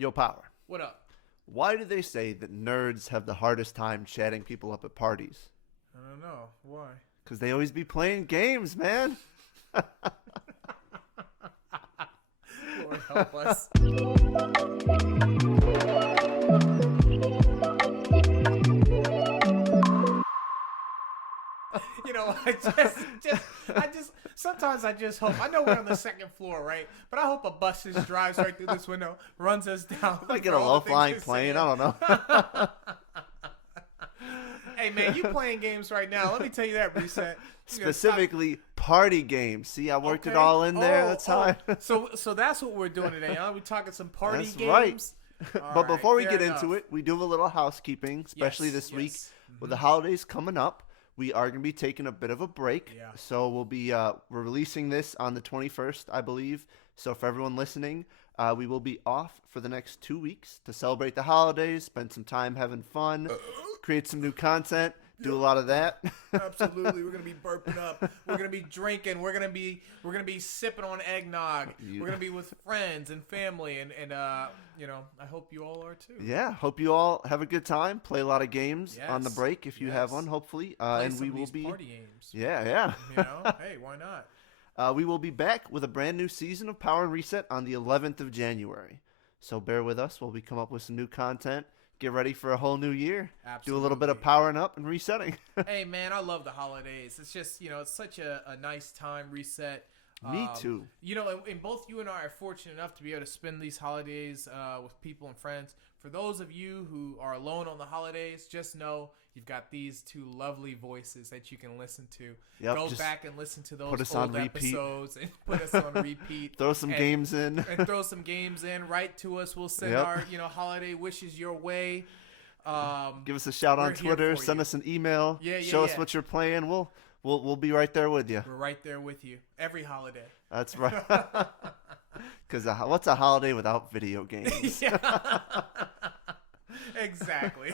Yo, Power. What up? Why do they say that nerds have the hardest time chatting people up at parties? I don't know. Why? Because they always be playing games, man. Lord help us. You know, sometimes I just hope. I know we're on the second floor, right? But I hope a bus just drives right through this window, runs us down. I might get a low-flying plane. I don't know. Hey, man, you playing games right now. Let me tell you that, Reset. Specifically, party games. See, I worked it all in there. That's how So that's what we're doing today, huh? We're talking some party That's games. Right. All But before we fair get enough. into it, we do have a little housekeeping, especially this week. Mm-hmm. With the holidays coming up, we are going to be taking a bit of a break. Yeah. So we'll be we're releasing this on the 21st, I believe. So for everyone listening, we will be off for the next 2 weeks to celebrate the holidays, spend some time having fun, create some new content, do a lot of that. Absolutely, we're gonna be burping up. We're gonna be drinking. We're gonna be sipping on eggnog. We're gonna be with friends and family, and you know, I hope you all are too. Yeah, hope you all have a good time. Play a lot of games on the Yes, break if you have one, hopefully. Play And some we of will these be party games. Yeah. You know, hey, why not? We will be back with a brand new season of Power and Reset on the 11th of January. So bear with us while we come up with some new content. Get ready for a whole new year. Absolutely. Do a little bit of powering up and resetting. Hey, man, I love the holidays. It's just, you know, it's such a nice time, Reset. Me too. You know, and both you and I are fortunate enough to be able to spend these holidays with people and friends. For those of you who are alone on the holidays, just know you've got these two lovely voices that you can listen to. Yep, Go just back and listen to those put us old on repeat. episodes and put us on repeat. Throw some games in. And throw some games in. Write to us. We'll send our, you know, holiday wishes your way. Give us a shout on we're here Twitter. for Send you. us an email. Yeah, Show us yeah. what you're playing. We'll be right there with you. We're right there with you every holiday. That's right. Because what's a holiday without video games? Yeah. Exactly.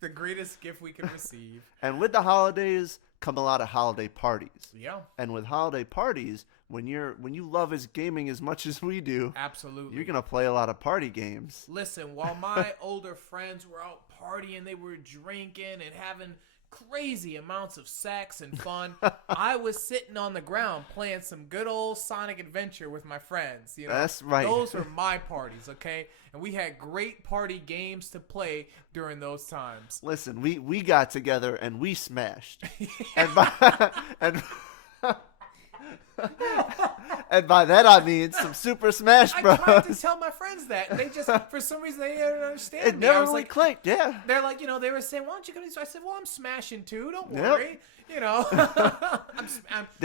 The greatest gift we can receive. And with the holidays come a lot of holiday parties. Yeah. And with holiday parties, when you love gaming as much as we do, Absolutely. you're gonna play a lot of party games. Listen, while my older friends were out partying, they were drinking and having crazy amounts of sex and fun, I was sitting on the ground playing some good old Sonic Adventure with my friends. You know, That's right. Those were my parties, okay? And we had great party games to play during those times. Listen, we got together and we smashed. And by and by that I mean some Super Smash Bros. I tried to tell my friends that, and they just, for some reason, they didn't understand It me. I never was really like, clicked, yeah. they're like, you know, they were saying, why don't you go to these? I said, well, I'm smashing too. Don't Yep. worry. You know, I'm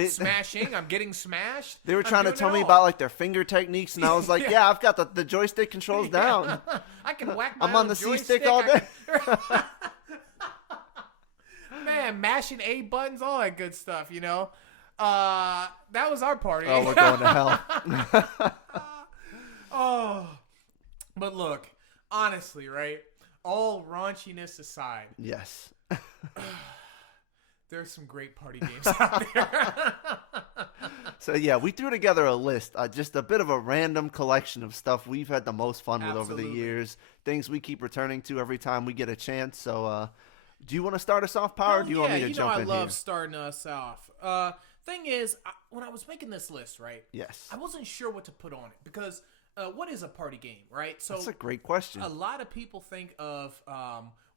smashing. I'm getting smashed. They were I'm trying to doing tell it me all. about like their finger techniques, and I was like, yeah, I've got the joystick controls down. I can whack my I'm on own the joystick. C-stick all day. Man, mashing A buttons, all that good stuff, you know. That was our party. Oh, we're going to hell. Oh. But look, honestly, right? All raunchiness aside, Yes. there's some great party games out there. So yeah, we threw together a list, just a bit of a random collection of stuff we've had the most fun with over the Absolutely. years, things we keep returning to every time we get a chance. So do you want to start us off, Power, or do you want me to jump I in love here? starting us off. Thing is, when I was making this list, right? Yes. I wasn't sure what to put on it because what is a party game, right? So That's a great question. a lot of people think of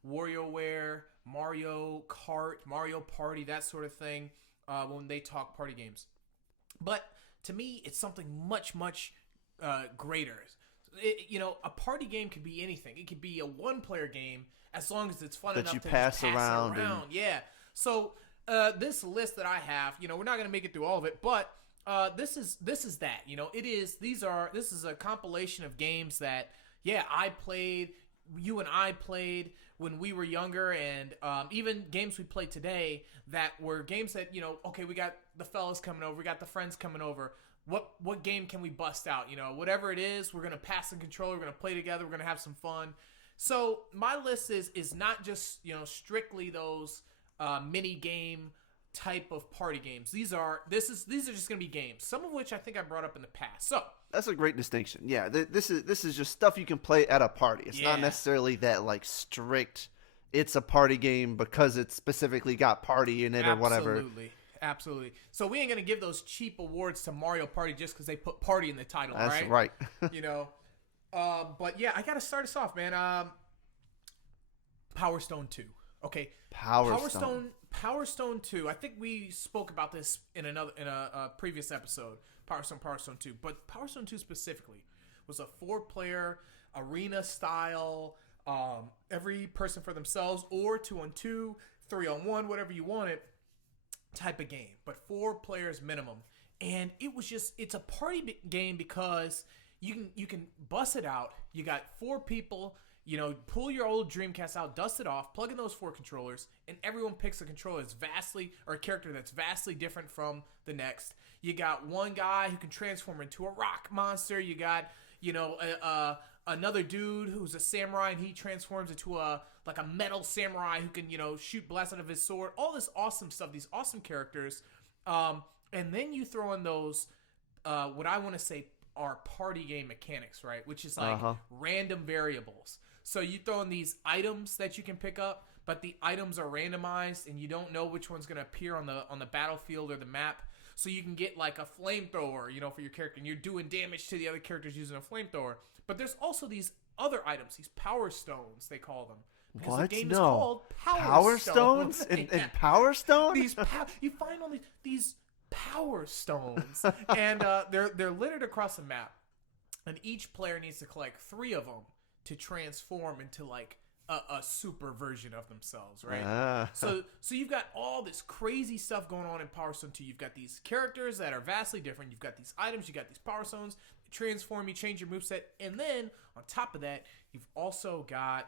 WarioWare, Mario Kart, Mario Party, that sort of thing when they talk party games. But to me, it's something much, much greater. You know, a party game could be anything. It could be a one-player game as long as it's fun That enough you to pass just pass around it around. Yeah. So this list that I have, you know, we're not going to make it through all of it, but this is that. You know, this is a compilation of games that, yeah, I played, you and I played when we were younger, and even games we play today that were games that, you know, okay, we got the fellas coming over, we got the friends coming over. What game can we bust out? You know, whatever it is, we're gonna pass the controller, we're gonna play together, we're gonna have some fun. So my list is not just, you know, strictly those mini game type of party games. These are just gonna be games, some of which I think I brought up in the past. So That's a great distinction. Yeah, this is just stuff you can play at a party. It's not Yeah. necessarily that like strict. It's a party game because it specifically got party in it or whatever. Absolutely. So we ain't gonna give those cheap awards to Mario Party just because they put party in the title. That's right. right. You know. But yeah, I gotta start us off, man. Power Stone 2. Okay. Power Stone 2. I think we spoke about this in a previous episode. Power Stone 2. But Power Stone 2 specifically was a 4-player arena style, every person for themselves or 2-on-2, 3-on-1, whatever you wanted, type of game. But 4 players minimum. And it's a party game because you can bust it out. You got 4 people. Pull your old Dreamcast out, dust it off, plug in those 4 controllers, and everyone picks a controller a character that's vastly different from the next. You got one guy who can transform into a rock monster. You got, another dude who's a samurai, and he transforms into a metal samurai who can, shoot blasts out of his sword. All this awesome stuff, these awesome characters. And then you throw in those, what I want to say are party game mechanics, right? Which is like random variables. So you throw in these items that you can pick up, but the items are randomized, and you don't know which one's going to appear on the battlefield or the map. So you can get like a flamethrower, for your character, and you're doing damage to the other characters using a flamethrower. But there's also these other items, these power stones, they call them. Because what? The game is called Power Stones? In Power Stone? You find all these power stones, and they're littered across the map, and each player needs to collect 3 of them to transform into like a super version of themselves, right? So you've got all this crazy stuff going on in Power Stone 2. You've got these characters that are vastly different. You've got these items. You got these power stones. You transform. You change your moveset, and then on top of that, you've also got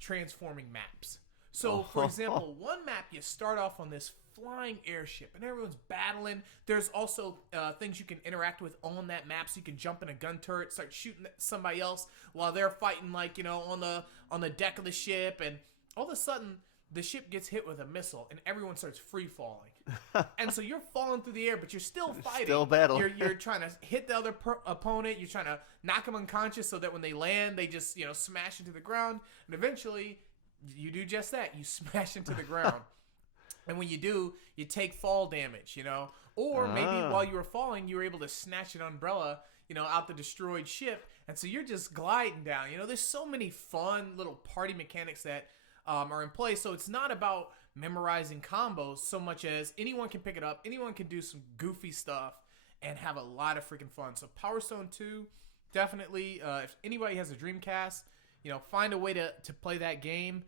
transforming maps. So, for example, one map, you start off on this flying airship, and everyone's battling. There's also things you can interact with on that map, so you can jump in a gun turret, start shooting at somebody else while they're fighting, on the deck of the ship, and all of a sudden, the ship gets hit with a missile, and everyone starts free falling. And so you're falling through the air, but you're still fighting. Still battling. You're trying to hit the other opponent. You're trying to knock them unconscious so that when they land, they just smash into the ground, and eventually you do just that. You smash into the ground. And when you do, you take fall damage, Or maybe while you were falling, you were able to snatch an umbrella, out the destroyed ship. And so you're just gliding down. There's so many fun little party mechanics that are in place. So it's not about memorizing combos so much as anyone can pick it up. Anyone can do some goofy stuff and have a lot of freaking fun. So Power Stone 2, definitely, if anybody has a Dreamcast, find a way to play that game.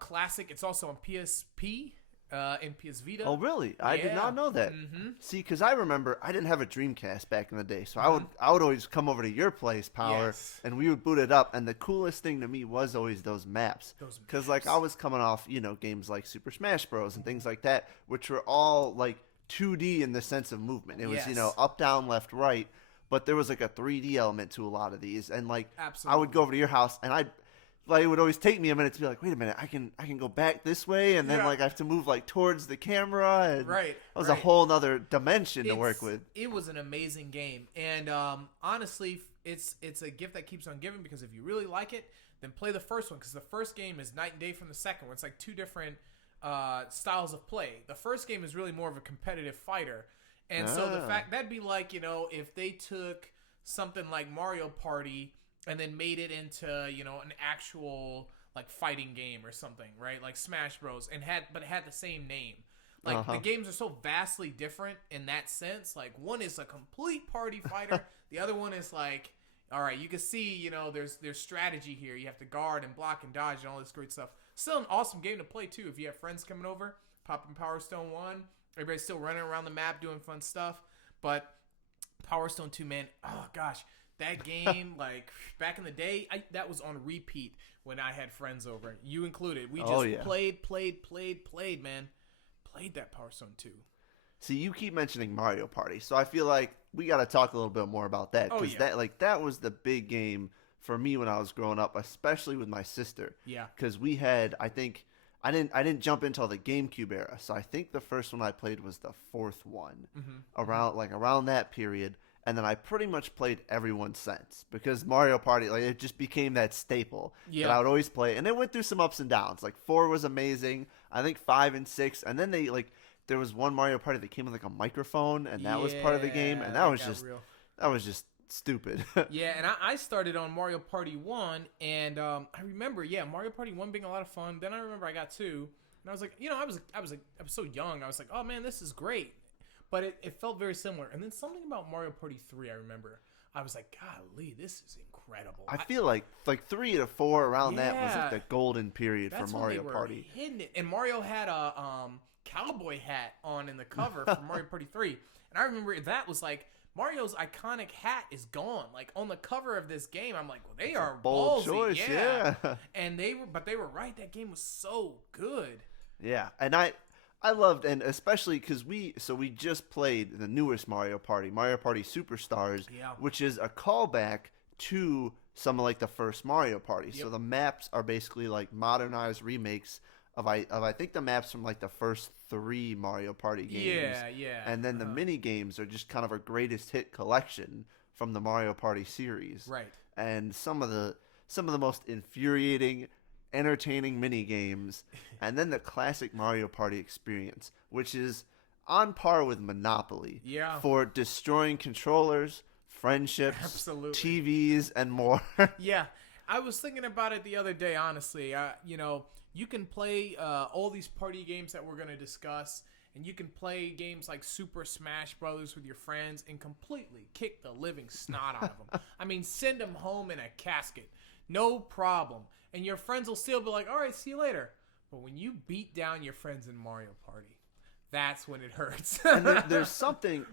Classic. It's also on PSP and PS Vita. Oh, really? I did not know that. Mm-hmm. See, because I remember I didn't have a Dreamcast back in the day, so I would always come over to your place, Power, and we would boot it up. And the coolest thing to me was always those maps. Because I was coming off, games like Super Smash Bros. And things like that, which were all like 2D in the sense of movement. It was, up, down, left, right. But there was like a 3D element to a lot of these. And Absolutely. I would go over to your house, and it would always take me a minute to be like, wait a minute, I can go back this way, and then I have to move towards the camera, and right, that was a whole nother dimension to work with. It was an amazing game, and honestly, it's a gift that keeps on giving, because if you really like it, then play the first one, because the first game is night and day from the second one. It's like 2 different styles of play. The first game is really more of a competitive fighter, and so the fact that'd be like if they took something like Mario Party and then made it into, an actual fighting game or something, right? Like Smash Bros. And had the same name. The games are so vastly different in that sense. One is a complete party fighter. The other one is all right, you can see, there's strategy here. You have to guard and block and dodge and all this great stuff. Still an awesome game to play too. If you have friends coming over, pop in Power Stone 1. Everybody's still running around the map doing fun stuff. But Power Stone 2, man, oh gosh. That game, back in the day, that was on repeat when I had friends over. You included. We just played, man. Played that Power Stone 2. See, you keep mentioning Mario Party, so I feel like we got to talk a little bit more about that. Because that was the big game for me when I was growing up, especially with my sister. Yeah. Because we had, I think, I didn't jump until the GameCube era, so I think the first one I played was the 4th one, around that period. and then I pretty much played everyone since because Mario Party, like, it just became that staple that I would always play. And it went through some ups and downs. Like 4 was amazing. I think 5 and 6, and then they like there was one Mario Party that came with like a microphone, and that was part of the game, and that was just stupid. Yeah, and I started on Mario Party 1, and I remember, Mario Party 1 being a lot of fun. Then I remember I got 2, and I was like, I was so young. I was like, oh man, this is great. But it felt very similar. And then something about Mario Party 3, I remember. I was like, golly, this is incredible. I feel like 3 to 4 around that was like the golden period for Mario Party. Hitting it. And Mario had a cowboy hat on in the cover for Mario Party 3. And I remember that was like, Mario's iconic hat is gone. Like on the cover of this game, I'm like, well, they are bold ballsy. Choice, yeah. And they were right. That game was so good. Yeah, and I loved, and especially because we just played the newest Mario Party Superstars, which is a callback to some of like the first Mario Party. So the maps are basically like modernized remakes of I think the maps from like the first 3 Mario Party games. Yeah. And then the mini games are just kind of a greatest hit collection from the Mario Party series. Right. And some of the most infuriating, entertaining mini games, and then the classic Mario Party experience, which is on par with Monopoly for destroying controllers, friendships, TVs, and more. Yeah, I was thinking about it the other day. Honestly, you can play all these party games that we're going to discuss, and you can play games like Super Smash Brothers with your friends and completely kick the living snot out of them. I mean, send them home in a casket, no problem. And your friends will still be like, all right, see you later. But when you beat down your friends in Mario Party, that's when it hurts. And there's something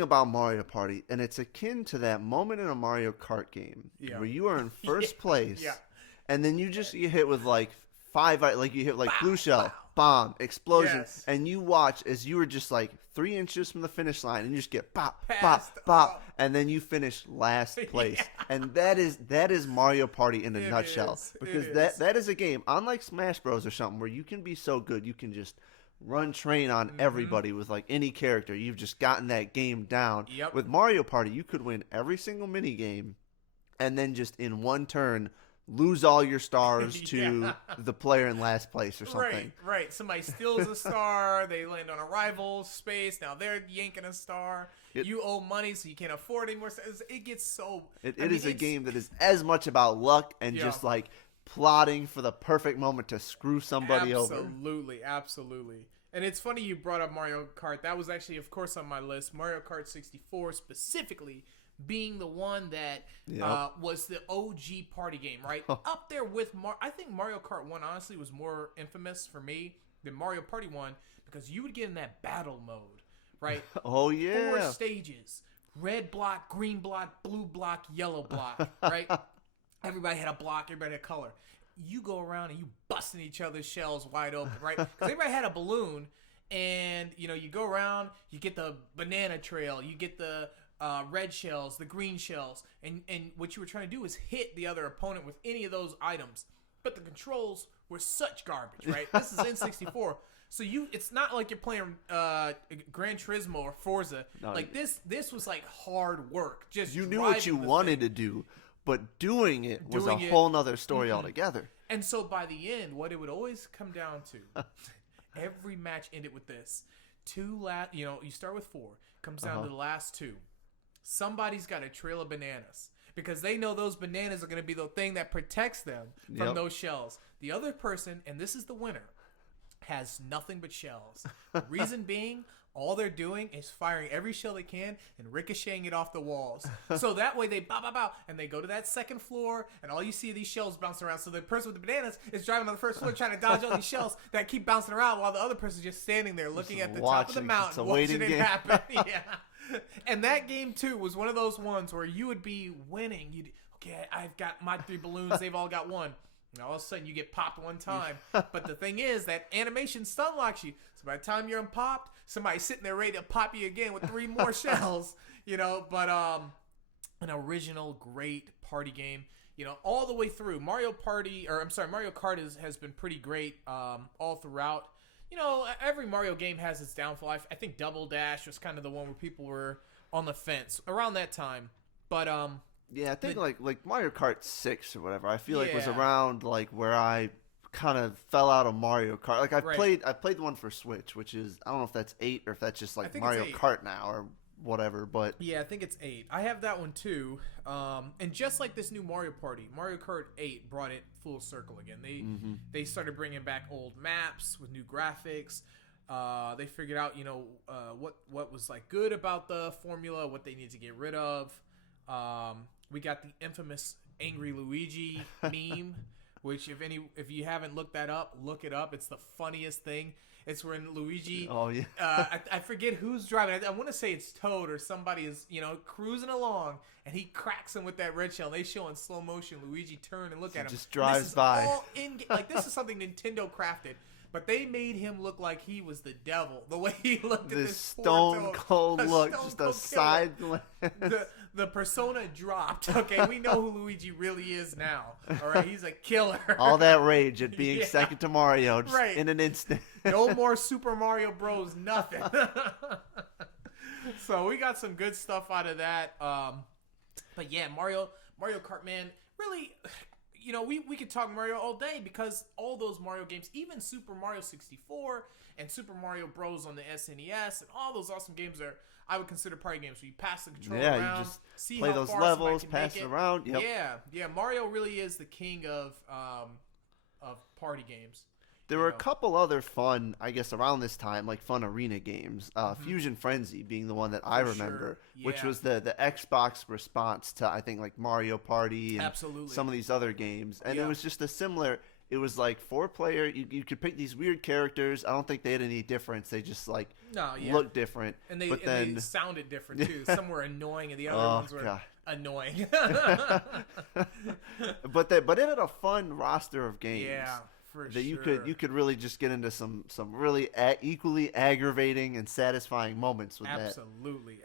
about Mario Party, and it's akin to that moment in a Mario Kart game where you are in first place, and then you hit with like 5, like you hit like blue shell, bomb, explosion, and you watch as you were just like 3 inches from the finish line, and you just get bop, bop, and then you finish last place. And that is Mario Party in a nutshell. Because that is a game, unlike Smash Bros. Or something, where you can be so good, you can just run train on everybody with like any character. You've just gotten that game down. With Mario Party, you could win every single mini game, and then just in one turn lose all your stars to the player in last place or something. Right. Somebody steals a star, they land on a rival's space, now they're yanking a star. You owe money, so you can't afford any more stars. It gets so... It is a game that is as much about luck and just like plotting for the perfect moment to screw somebody over. Absolutely. And it's funny you brought up Mario Kart. That was actually, of course, on my list. Mario Kart 64 specifically being the one that was the OG party game, right? Up there with I think Mario Kart 1 honestly was more infamous for me than Mario Party 1 because you would get in that battle mode, right? Oh, yeah. 4 stages. Red block, green block, blue block, yellow block, right? Everybody had a block, everybody had a color. You go around and you busting each other's shells wide open, right? Because everybody had a balloon, and, you go around, you get the banana trail, you get the red shells, the green shells, and what you were trying to do is hit the other opponent with any of those items. But the controls were such garbage, right? This is N64, so it's not like you're playing Gran Turismo or Forza. No, like this was like hard work. Just you knew what you wanted to do, but doing it was a whole nother story altogether. And so by the end, what it would always come down to, every match ended with this: you start with 4, comes down to the last 2. Somebody's got a trail of bananas because they know those bananas are going to be the thing that protects them from those shells. The other person, and this is the winner, has nothing but shells. The reason being, all they're doing is firing every shell they can and ricocheting it off the walls. So that way they bow, and they go to that second floor, and all you see are these shells bouncing around. So the person with the bananas is driving on the first floor trying to dodge all these shells that keep bouncing around while the other person's just standing there looking at the top of the mountain watching it happen. And that game, too, was one of those ones where you would be winning. I've got my 3 balloons. They've all got 1. And all of a sudden, you get popped one time. But the thing is, that animation stun locks you. So by the time you're unpopped, somebody's sitting there ready to pop you again with 3 more shells. But an original great party game. All the way through. Mario Kart has been pretty great all throughout. Every Mario game has its downfall. I think Double Dash was kind of the one where people were on the fence around that time. But yeah, I think like Mario Kart 6 or whatever. I feel like was Yeah. around like where I kind of fell out of Mario Kart. Like Right. I played the one for Switch, which is I don't know if that's 8 or if that's just I like think it's Mario 8. Kart now or whatever. But Yeah, I think it's 8. I have that one too. And just like this new Mario Party, Mario Kart 8 brought it full circle again. They started bringing back old maps with new graphics. They figured out, what was like good about the formula, what they need to get rid of. We got the infamous Angry Luigi meme, which if you haven't looked that up, look it up. It's the funniest thing. It's when Luigi. oh yeah, I forget who's driving. I want to say it's Toad or somebody is cruising along, and he cracks him with that red shell. They show in slow motion Luigi turn and look at him. just drives this is by. All in, like this is something Nintendo crafted. But they made him look like he was the devil. The way he looked at this this stone cold look, just a killer. side glance. The persona dropped. Okay, we know who Luigi really is now. All right, he's a killer. All that rage at being Yeah. second to Mario just Right. in an instant. No more Super Mario Bros. Nothing. So we got some good stuff out of that. But yeah, Mario Kart, man, really, we could talk Mario all day because all those Mario games, even Super Mario 64 and Super Mario Bros. On the SNES, and all those awesome games I would consider party games. Where you pass the controller around, you just see play how those far levels, somebody can pass make it around. Yep. Yeah. Mario really is the king of party games. There were a couple other fun, I guess, around this time, like fun arena games. Fusion Frenzy being the one that I For remember, sure. which Yeah. was the Xbox response to, I think, like Mario Party and Absolutely. some of these other games. And Yeah. it was just a similar, it was like 4-player. You could pick these weird characters. I don't think they had any difference. They just like looked different. And they, but and then, they sounded different too. Some were annoying, and the other ones were God. annoying. but it had a fun roster of games. Yeah, for that sure. you could really just get into some really equally aggravating and satisfying moments with that. Absolutely.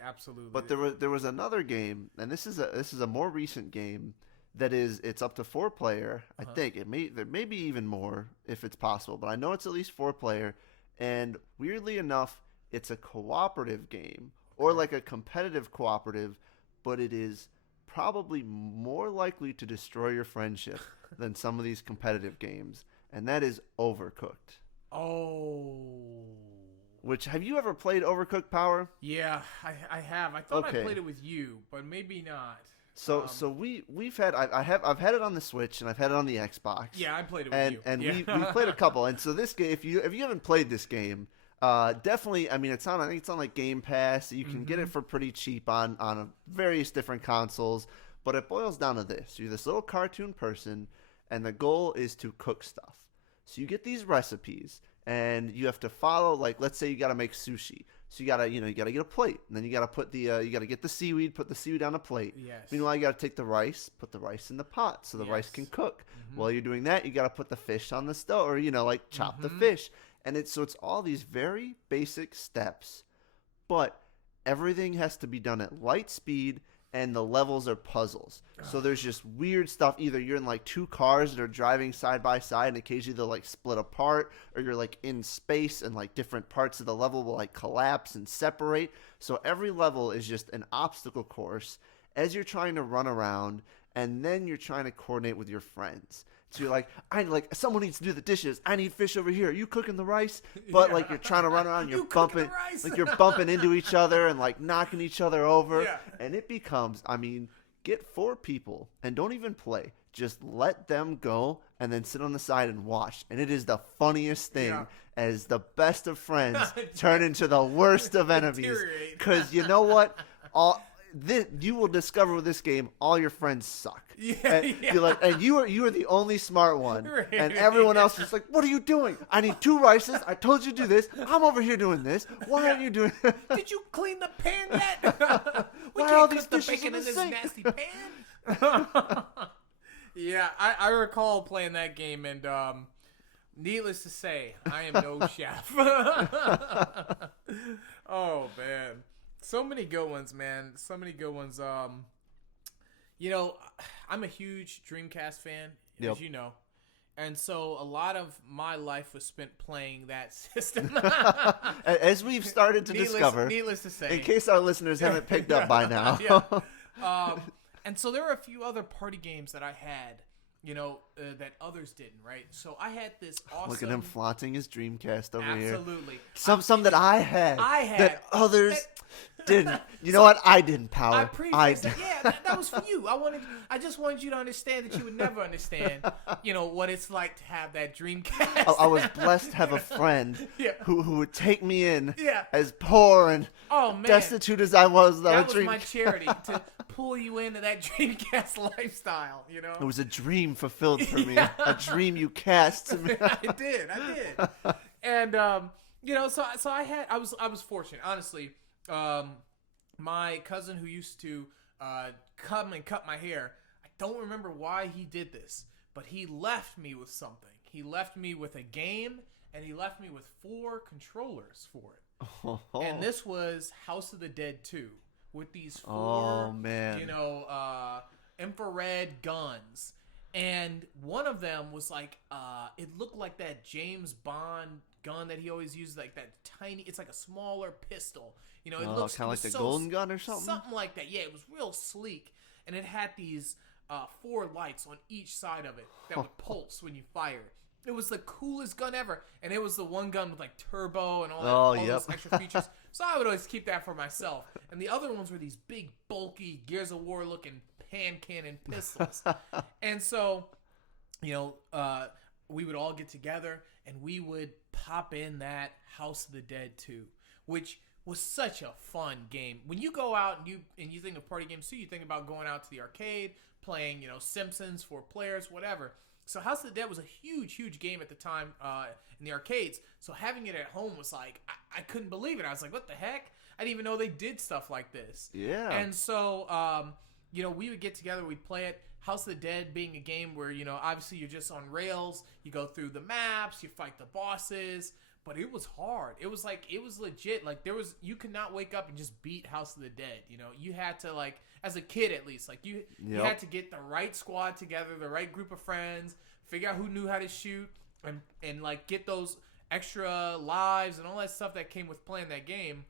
But there was another game, and this is a more recent game that it's up to 4-player. I think there may be even more if it's possible, but I know it's at least 4-player. And weirdly enough, it's a cooperative game or like a competitive cooperative, but it is probably more likely to destroy your friendship than some of these competitive games. And that is Overcooked. Oh. Which, have you ever played Overcooked, Power? Yeah, I have. I thought Okay. I played it with you, but maybe not. So we've had I've had it on the Switch and I've had it on the Xbox. Yeah, I played it with you. And Yeah. we've played a couple. And so this game, if you haven't played this game, definitely. I mean, I think it's on like Game Pass. You can get it for pretty cheap on various different consoles. But it boils down to this: you're this little cartoon person, and the goal is to cook stuff. So you get these recipes, and you have to follow. Like, let's say you got to make sushi. So you gotta get a plate, and then you gotta put you gotta get the seaweed, put the seaweed on a plate. Yes. Meanwhile, you gotta take the rice, put the rice in the pot, so the rice can cook. While you're doing that, you gotta put the fish on the stove, or like chop the fish, and it's all these very basic steps, but everything has to be done at light speed. And the levels are puzzles. So there's just weird stuff. Either you're in like two cars that are driving side by side and occasionally they'll like split apart, or you're like in space and like different parts of the level will like collapse and separate. So every level is just an obstacle course as you're trying to run around, and then you're trying to coordinate with your friends. So you're like, someone needs to do the dishes. I need fish over here. Are you cooking the rice? But like you're trying to run around, you're bumping, like you're bumping into each other and like knocking each other over. Yeah. And it becomes, get 4 people and don't even play. Just let them go and then sit on the side and watch. And it is the funniest thing as the best of friends turn into the worst of enemies. Because you know what? You will discover with this game, all your friends suck. You're like, and you are the only smart one, and everyone else is like, "What are you doing? I need 2 rices. I told you to do this. I'm over here doing this. Why aren't you doing?" Did you clean the pan yet? We Why can't are all cook these the dishes bacon in in the this sink? nasty pan. Yeah, I recall playing that game, and needless to say, I am no chef. Oh man, so many good ones, man. So many good ones. I'm a huge Dreamcast fan, Yep. as you know, And so a lot of my life was spent playing that system. As we've started to discover, needless to say, in case our listeners haven't picked up by now. And so there were a few other party games that I had, that others didn't, right? So I had this awesome... Look at him flaunting his Dreamcast over here. Absolutely. Some that I had. That others didn't. You know what? I didn't, Power. I appreciate that. Yeah, that was for you. I just wanted you to understand that you would never understand, what it's like to have that Dreamcast. I was blessed to have a friend who would take me in Yeah. as poor and destitute as I was. That was my charity, to pull you into that Dreamcast lifestyle, It was a dream fulfilled for me. A dream you cast to me. I did. And so I was fortunate, honestly. My cousin who used to come and cut my hair, I don't remember why he did this, but he left me with something. He left me with a game, and he left me with 4 controllers for it. And this was House of the Dead 2 with these 4 infrared guns. And one of them was like, it looked like that James Bond gun that he always used, like that tiny, it's like a smaller pistol. It looks kind of like the golden gun or something? Something like that. Yeah, it was real sleek. And it had these 4 lights on each side of it that would pulse when you fired. It was the coolest gun ever. And it was the one gun with like turbo and all those extra features. So I would always keep that for myself. And the other ones were these big, bulky, Gears of War looking hand cannon pistols. And so, we would all get together and we would pop in that House of the Dead 2, which was such a fun game. When you go out and you think of party games too, you think about going out to the arcade, playing, Simpsons, 4 players, whatever. So House of the Dead was a huge, huge game at the time in the arcades. So having it at home was like, I couldn't believe it. I was like, what the heck? I didn't even know they did stuff like this. Yeah. And so, we would get together, we'd play it. House of the Dead being a game where, obviously you're just on rails. You go through the maps, you fight the bosses. But it was hard. It was legit. Like you could not wake up and just beat House of the Dead. You had to, like, as a kid at least, like you had to get the right squad together, the right group of friends, figure out who knew how to shoot, and like get those extra lives and all that stuff that came with playing that game.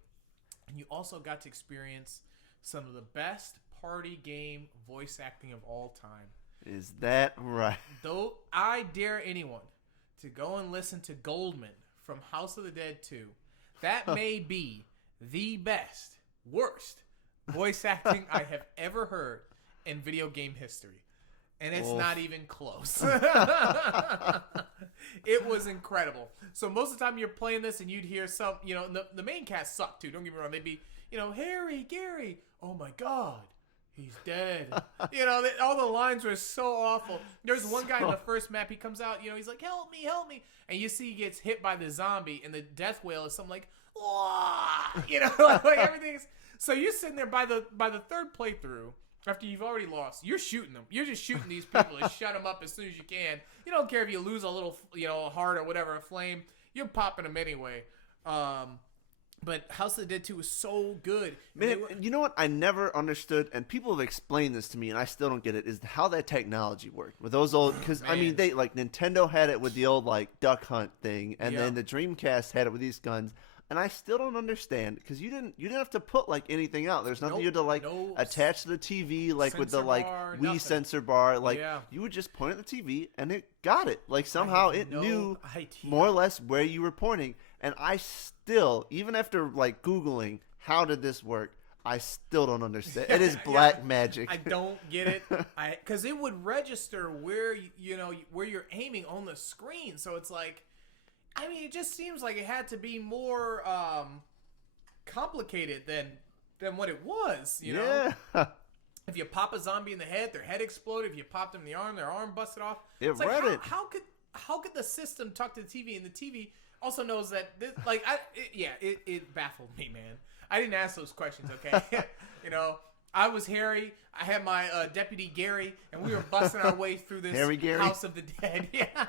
And you also got to experience some of the best party game voice acting of all time. Is that right? Though I dare anyone to go and listen to Goldman from House of the Dead 2. That may be the best, worst voice acting I have ever heard in video game history. And it's not even close. It was incredible. So most of the time you're playing this and you'd hear some, the main cast sucked too. Don't get me wrong. They'd be, Harry, Gary, oh my God, he's dead. All the lines were so awful. There's one guy in the first map, he comes out, he's like, help me. And you see he gets hit by the zombie, and the death wail is something like, wah! Like everything's... So you're sitting there by the third playthrough, after you've already lost, you're shooting them. You're just shooting these people to shut them up as soon as you can. You don't care if you lose a little, heart or whatever, a flame. You're popping them anyway. But House of the Dead 2 was so good. Man, you know what I never understood, and people have explained this to me, and I still don't get it, is how that technology worked. With those old, because, they, like, Nintendo had it with the old, like, Duck Hunt thing, and then the Dreamcast had it with these guns, and I still don't understand, because you didn't have to put, like, anything out. There's nothing you had to, like, attach to the TV, like, with the, like, Wii sensor bar. Like, you would just point at the TV, and it got it. Like, somehow it knew more or less where you were pointing. And I still, even after, like, Googling, how did this work, I still don't understand. It is black magic. I don't get it. Because it would register where, where you're aiming on the screen. So it's like, it just seems like it had to be more complicated than what it was, know? If you pop a zombie in the head, their head exploded. If you popped them in the arm, their arm busted off. It read it. How could the system talk to the TV, and the TV also knows that this, it baffled me, man. I didn't ask those questions, okay? I was Harry. I had my deputy Gary, and we were busting our way through this House of the Dead. Yeah.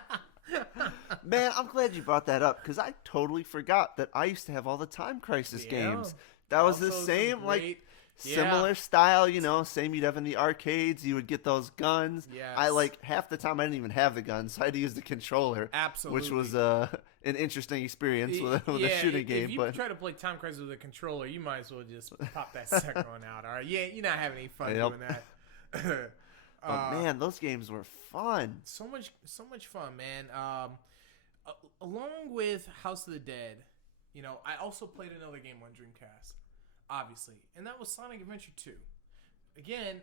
Man, I'm glad you brought that up, because I totally forgot that I used to have all the Time Crisis games. That was the same, like, Similar style, same you'd have in the arcades. You would get those guns. Yes. I half the time I didn't even have the guns, so I had to use the controller. Absolutely. Which was an interesting experience with a shooting game. If you try to play Time Crisis with a controller, you might as well just pop that second one out. All right, you're not having any fun doing that. Man, those games were fun. So much fun, man. Along with House of the Dead, I also played another game on Dreamcast, obviously, and that was Sonic Adventure 2. Again,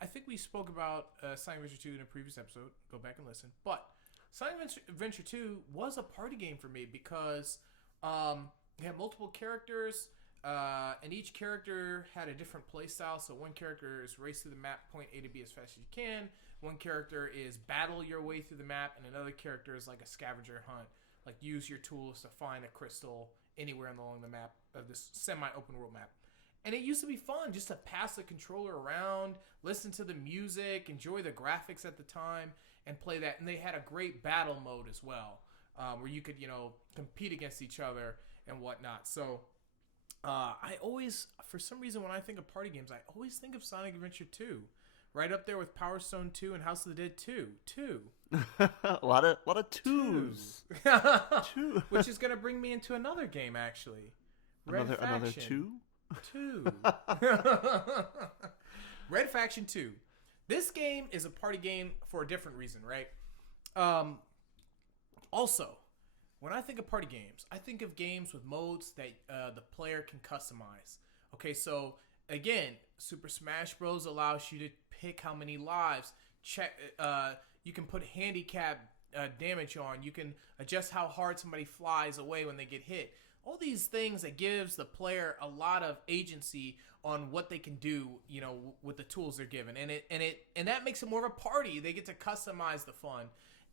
I think we spoke about Sonic Adventure 2 in a previous episode. Go back and listen. But Sonic Adventure 2 was a party game for me because you had multiple characters, and each character had a different play style. So one character is race through the map, point A to B as fast as you can. One character is battle your way through the map, and another character is like a scavenger hunt. Like use your tools to find a crystal anywhere along the map of this semi-open world map. And it used to be fun just to pass the controller around, listen to the music, enjoy the graphics at the time, and play that. And they had a great battle mode as well, where you could, compete against each other and whatnot. So I always, for some reason, when I think of party games, I always think of Sonic Adventure 2. Right up there with Power Stone 2 and House of the Dead 2. a lot of twos. Two. Which is going to bring me into another game, actually. Another two? Two. Red Faction 2. This game is a party game for a different reason, right? Also, when I think of party games, I think of games with modes that the player can customize. Okay, so again, Super Smash Bros. Allows you to pick how many lives. You can put handicap damage on. You can adjust how hard somebody flies away when they get hit. All these things that gives the player a lot of agency on what they can do, with the tools they're given, and that makes it more of a party. They get to customize the fun,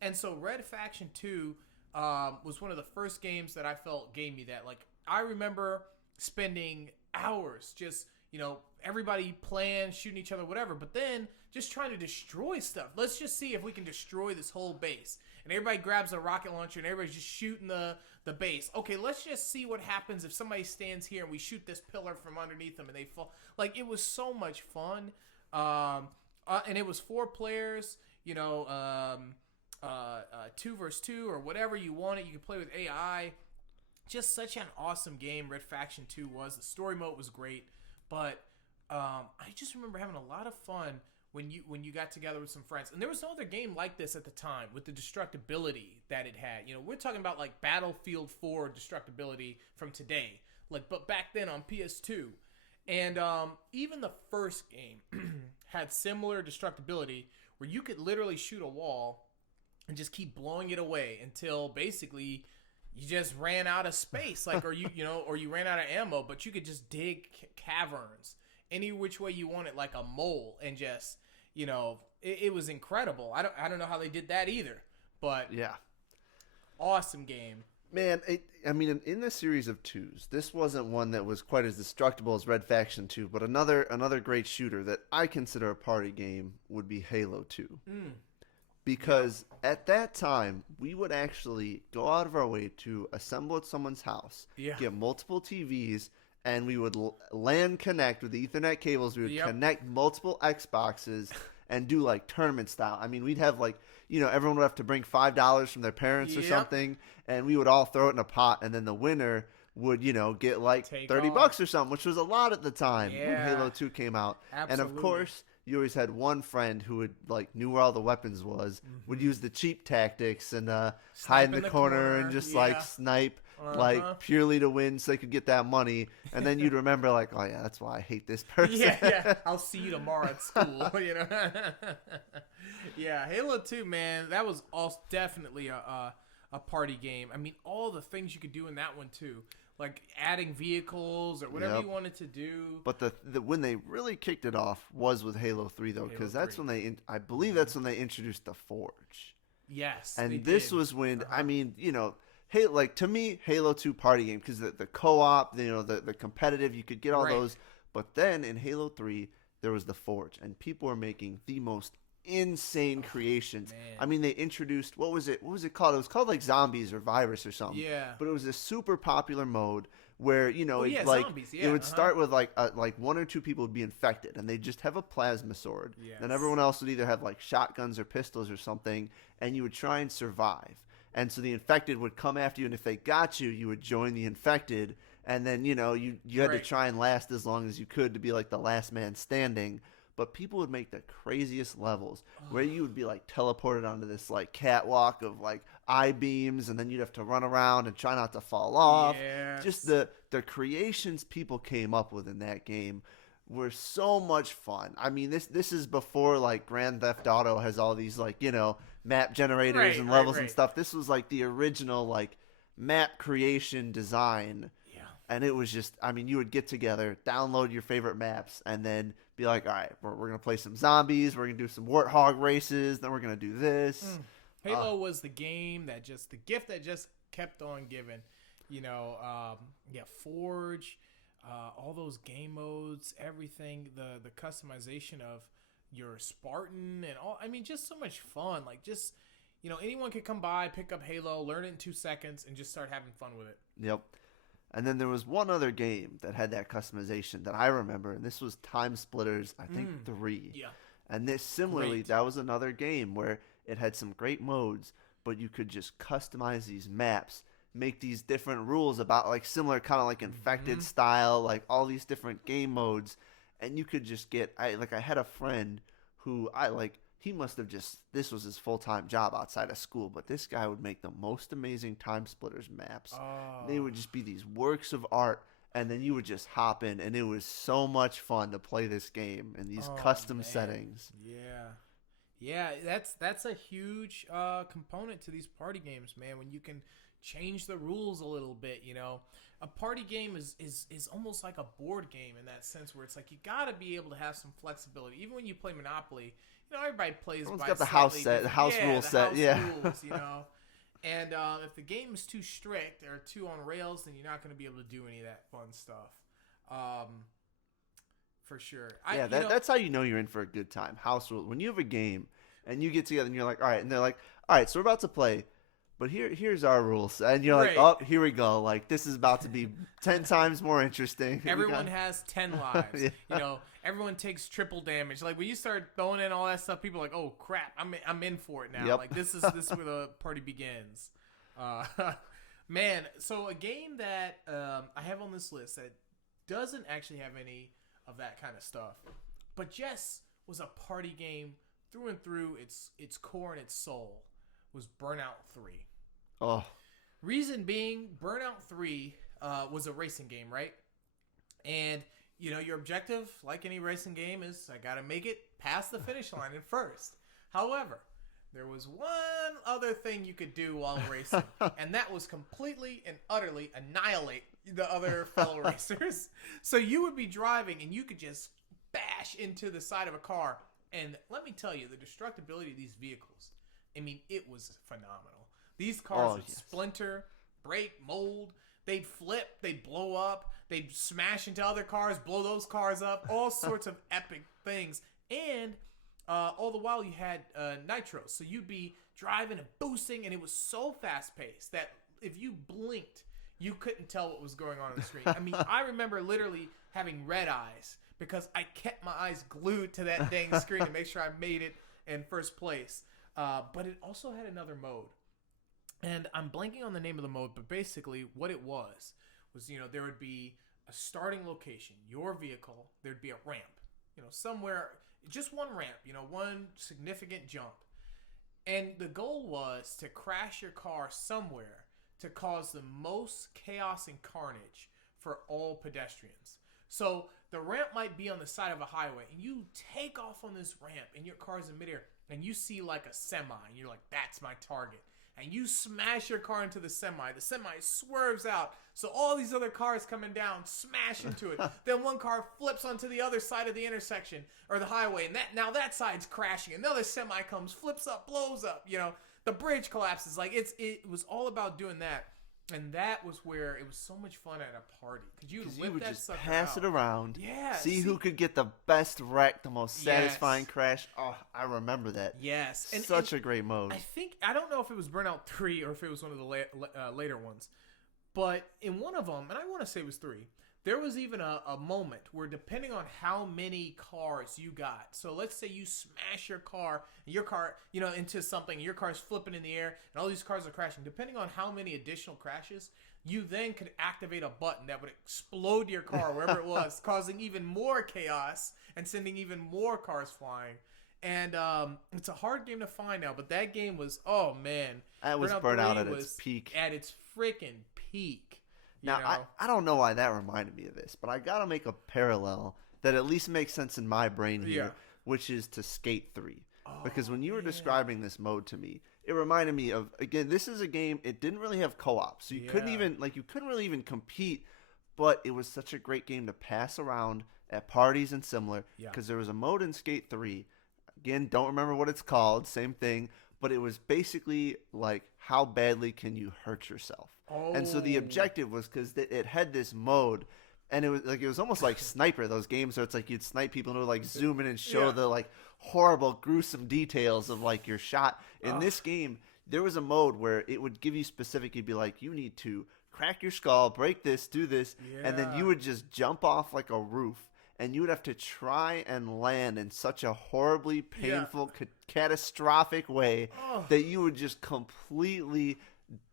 and so Red Faction 2 was one of the first games that I felt gave me that. Like I remember spending hours just everybody playing, shooting each other, whatever, but then just trying to destroy stuff. Let's just see if we can destroy this whole base. And everybody grabs a rocket launcher and everybody's just shooting the base. Okay, let's just see what happens if somebody stands here and we shoot this pillar from underneath them and they fall. Like, it was so much fun. And it was 4 players, 2 versus 2 or whatever you wanted. You could play with AI. Just such an awesome game Red Faction 2 was. The story mode was great. But I just remember having a lot of fun when you got together with some friends. And there was no other game like this at the time with the destructibility that it had. We're talking about like Battlefield 4 destructibility from today. But back then on PS2. And even the first game had similar destructibility where you could literally shoot a wall and just keep blowing it away until basically you just ran out of space, or you ran out of ammo, but you could just dig caverns any which way you wanted, like a mole, and just, it was incredible. I don't know how they did that either, but yeah, awesome game. Man, in the series of 2s, this wasn't one that was quite as destructible as Red Faction 2, but another great shooter that I consider a party game would be Halo 2. Because at that time, we would actually go out of our way to assemble at someone's house, get multiple TVs, and we would LAN connect with the Ethernet cables. We would connect multiple Xboxes and do like tournament style. I mean, we'd have everyone would have to bring $5 from their parents or something, and we would all throw it in a pot, and then the winner would, get like $30 or something, which was a lot at the time when Halo 2 came out. Absolutely. And of course, you always had one friend who would knew where all the weapons was, would use the cheap tactics and hide in the corner and just snipe purely to win so they could get that money. And then you'd remember oh yeah, that's why I hate this person. Yeah. I'll see you tomorrow at school. Yeah, Halo 2, man, that was definitely a party game. I mean, all the things you could do in that one too. Like adding vehicles or whatever you wanted to do. But the when they really kicked it off was with Halo 3 though, because that's when I believe that's when they introduced the Forge. Yes, and this was when to me, Halo 2 party game because the co-op, the competitive, you could get all those. But then in Halo 3, there was the Forge, and people were making the most insane creations. Man. I mean, they introduced what was it called? It was called like Zombies or Virus or something. Yeah. But it was a super popular mode where zombies, it would start with like one or two people would be infected, and they'd just have a plasma sword. Yes. Then everyone else would either have like shotguns or pistols or something, and you would try and survive. And so the infected would come after you, and if they got you, you would join the infected, and then you had to try and last as long as you could to be like the last man standing. But people would make the craziest levels where you would be like teleported onto this like catwalk of like I-beams, and then you'd have to run around and try not to fall off. Yes. Just the creations people came up with in that game were so much fun. I mean, this is before like Grand Theft Auto has all these like, map generators and levels and stuff. This was like the original like map creation design. Yeah. And it was just, I mean, you would get together, download your favorite maps, and then be like, all right, we're going to play some zombies, we're going to do some warthog races, then we're going to do this. Halo was the game that the gift that just kept on giving. Forge, all those game modes, everything, the customization of your Spartan and all. I mean, just so much fun. Like, just, anyone could come by, pick up Halo, learn it in 2 seconds, and just start having fun with it. Yep. And then there was one other game that had that customization that I remember, and this was Time Splitters, I think 3. Yeah. And this similarly, that was another game where it had some great modes, but you could just customize these maps, make these different rules about like similar kind of like infected style, like all these different game modes, and you could just get. I had a friend who he must have this was his full-time job outside of school, but this guy would make the most amazing Time Splitters maps. Oh. They would just be these works of art, and then you would just hop in, and it was so much fun to play this game in these custom settings. Yeah, that's a huge component to these party games, man, when you can change the rules a little bit. A party game is almost like a board game in that sense, where it's like you got to be able to have some flexibility. Even when you play Monopoly, everybody plays Everyone's by got the house set, the house rule set, rules, And if the game is too strict or too on rails, then you're not going to be able to do any of that fun stuff. For sure. That's how you know you're in for a good time. House rules. When you have a game and you get together and you're like, all right, and they're like, all right, so we're about to play, but here's our rules, and you're like, oh, here we go. Like, this is about to be 10 times more interesting. Everyone has 10 lives. Everyone takes triple damage. Like, when you start throwing in all that stuff, people are like, oh crap, I'm in for it now. Yep. Like, this is where the party begins. Man, so a game that I have on this list that doesn't actually have any of that kind of stuff, but just was a party game through and through. Its core and its soul was Burnout 3. Oh. Reason being, Burnout 3 was a racing game, right? And, your objective, like any racing game, is I got to make it past the finish line in first. However, there was one other thing you could do while racing, and that was completely and utterly annihilate the other fellow racers. So you would be driving, and you could just bash into the side of a car. And let me tell you, the destructibility of these vehicles, I mean, it was phenomenal. These cars would splinter, break, mold. They'd flip. They'd blow up. They'd smash into other cars, blow those cars up. All sorts of epic things. And all the while you had nitro. So you'd be driving and boosting, and it was so fast-paced that if you blinked, you couldn't tell what was going on the screen. I mean, I remember literally having red eyes because I kept my eyes glued to that dang screen to make sure I made it in first place. But it also had another mode. And I'm blanking on the name of the mode, but basically what it was, there would be a starting location, your vehicle, there'd be a ramp, somewhere, just one ramp, one significant jump. And the goal was to crash your car somewhere to cause the most chaos and carnage for all pedestrians. So the ramp might be on the side of a highway, and you take off on this ramp, and your car's in midair, and you see like a semi, and you're like, that's my target. And you smash your car into the semi. The semi swerves out. So all these other cars coming down smash into it. Then one car flips onto the other side of the intersection or the highway. And that side's crashing. Another semi comes, flips up, blows up. The bridge collapses. Like it was all about doing that. And that was where it was so much fun at a party. Because you would just pass it around. Yeah. See who could get the best wreck, the most satisfying crash. Oh, I remember that. Yes. Such a great mode. I don't know if it was Burnout 3 or if it was one of the later ones. But in one of them, and I want to say it was 3, there was even a moment where depending on how many cars you got, so let's say you smash your car, into something, your car's flipping in the air, and all these cars are crashing. Depending on how many additional crashes, you then could activate a button that would explode your car wherever it was, causing even more chaos and sending even more cars flying. And it's a hard game to find now, but that game was, oh man. That was Burnout at its peak. At its freaking peak. Now, I don't know why that reminded me of this, but I got to make a parallel that at least makes sense in my brain here, which is to Skate 3. Because when you were describing this mode to me, it reminded me of, again, this is a game, it didn't really have co-op, so you couldn't really even compete, but it was such a great game to pass around at parties and similar, because there was a mode in Skate 3, again, don't remember what it's called, same thing, but it was basically like, how badly can you hurt yourself? And so the objective was, because it had this mode, and it was almost like Sniper, those games where it's like you'd snipe people and it would like zoom in and show the like horrible, gruesome details of like your shot. In this game, there was a mode where it would give you specific, you'd be like, you need to crack your skull, break this, do this, and then you would just jump off like a roof. And you would have to try and land in such a horribly painful, catastrophic way that you would just completely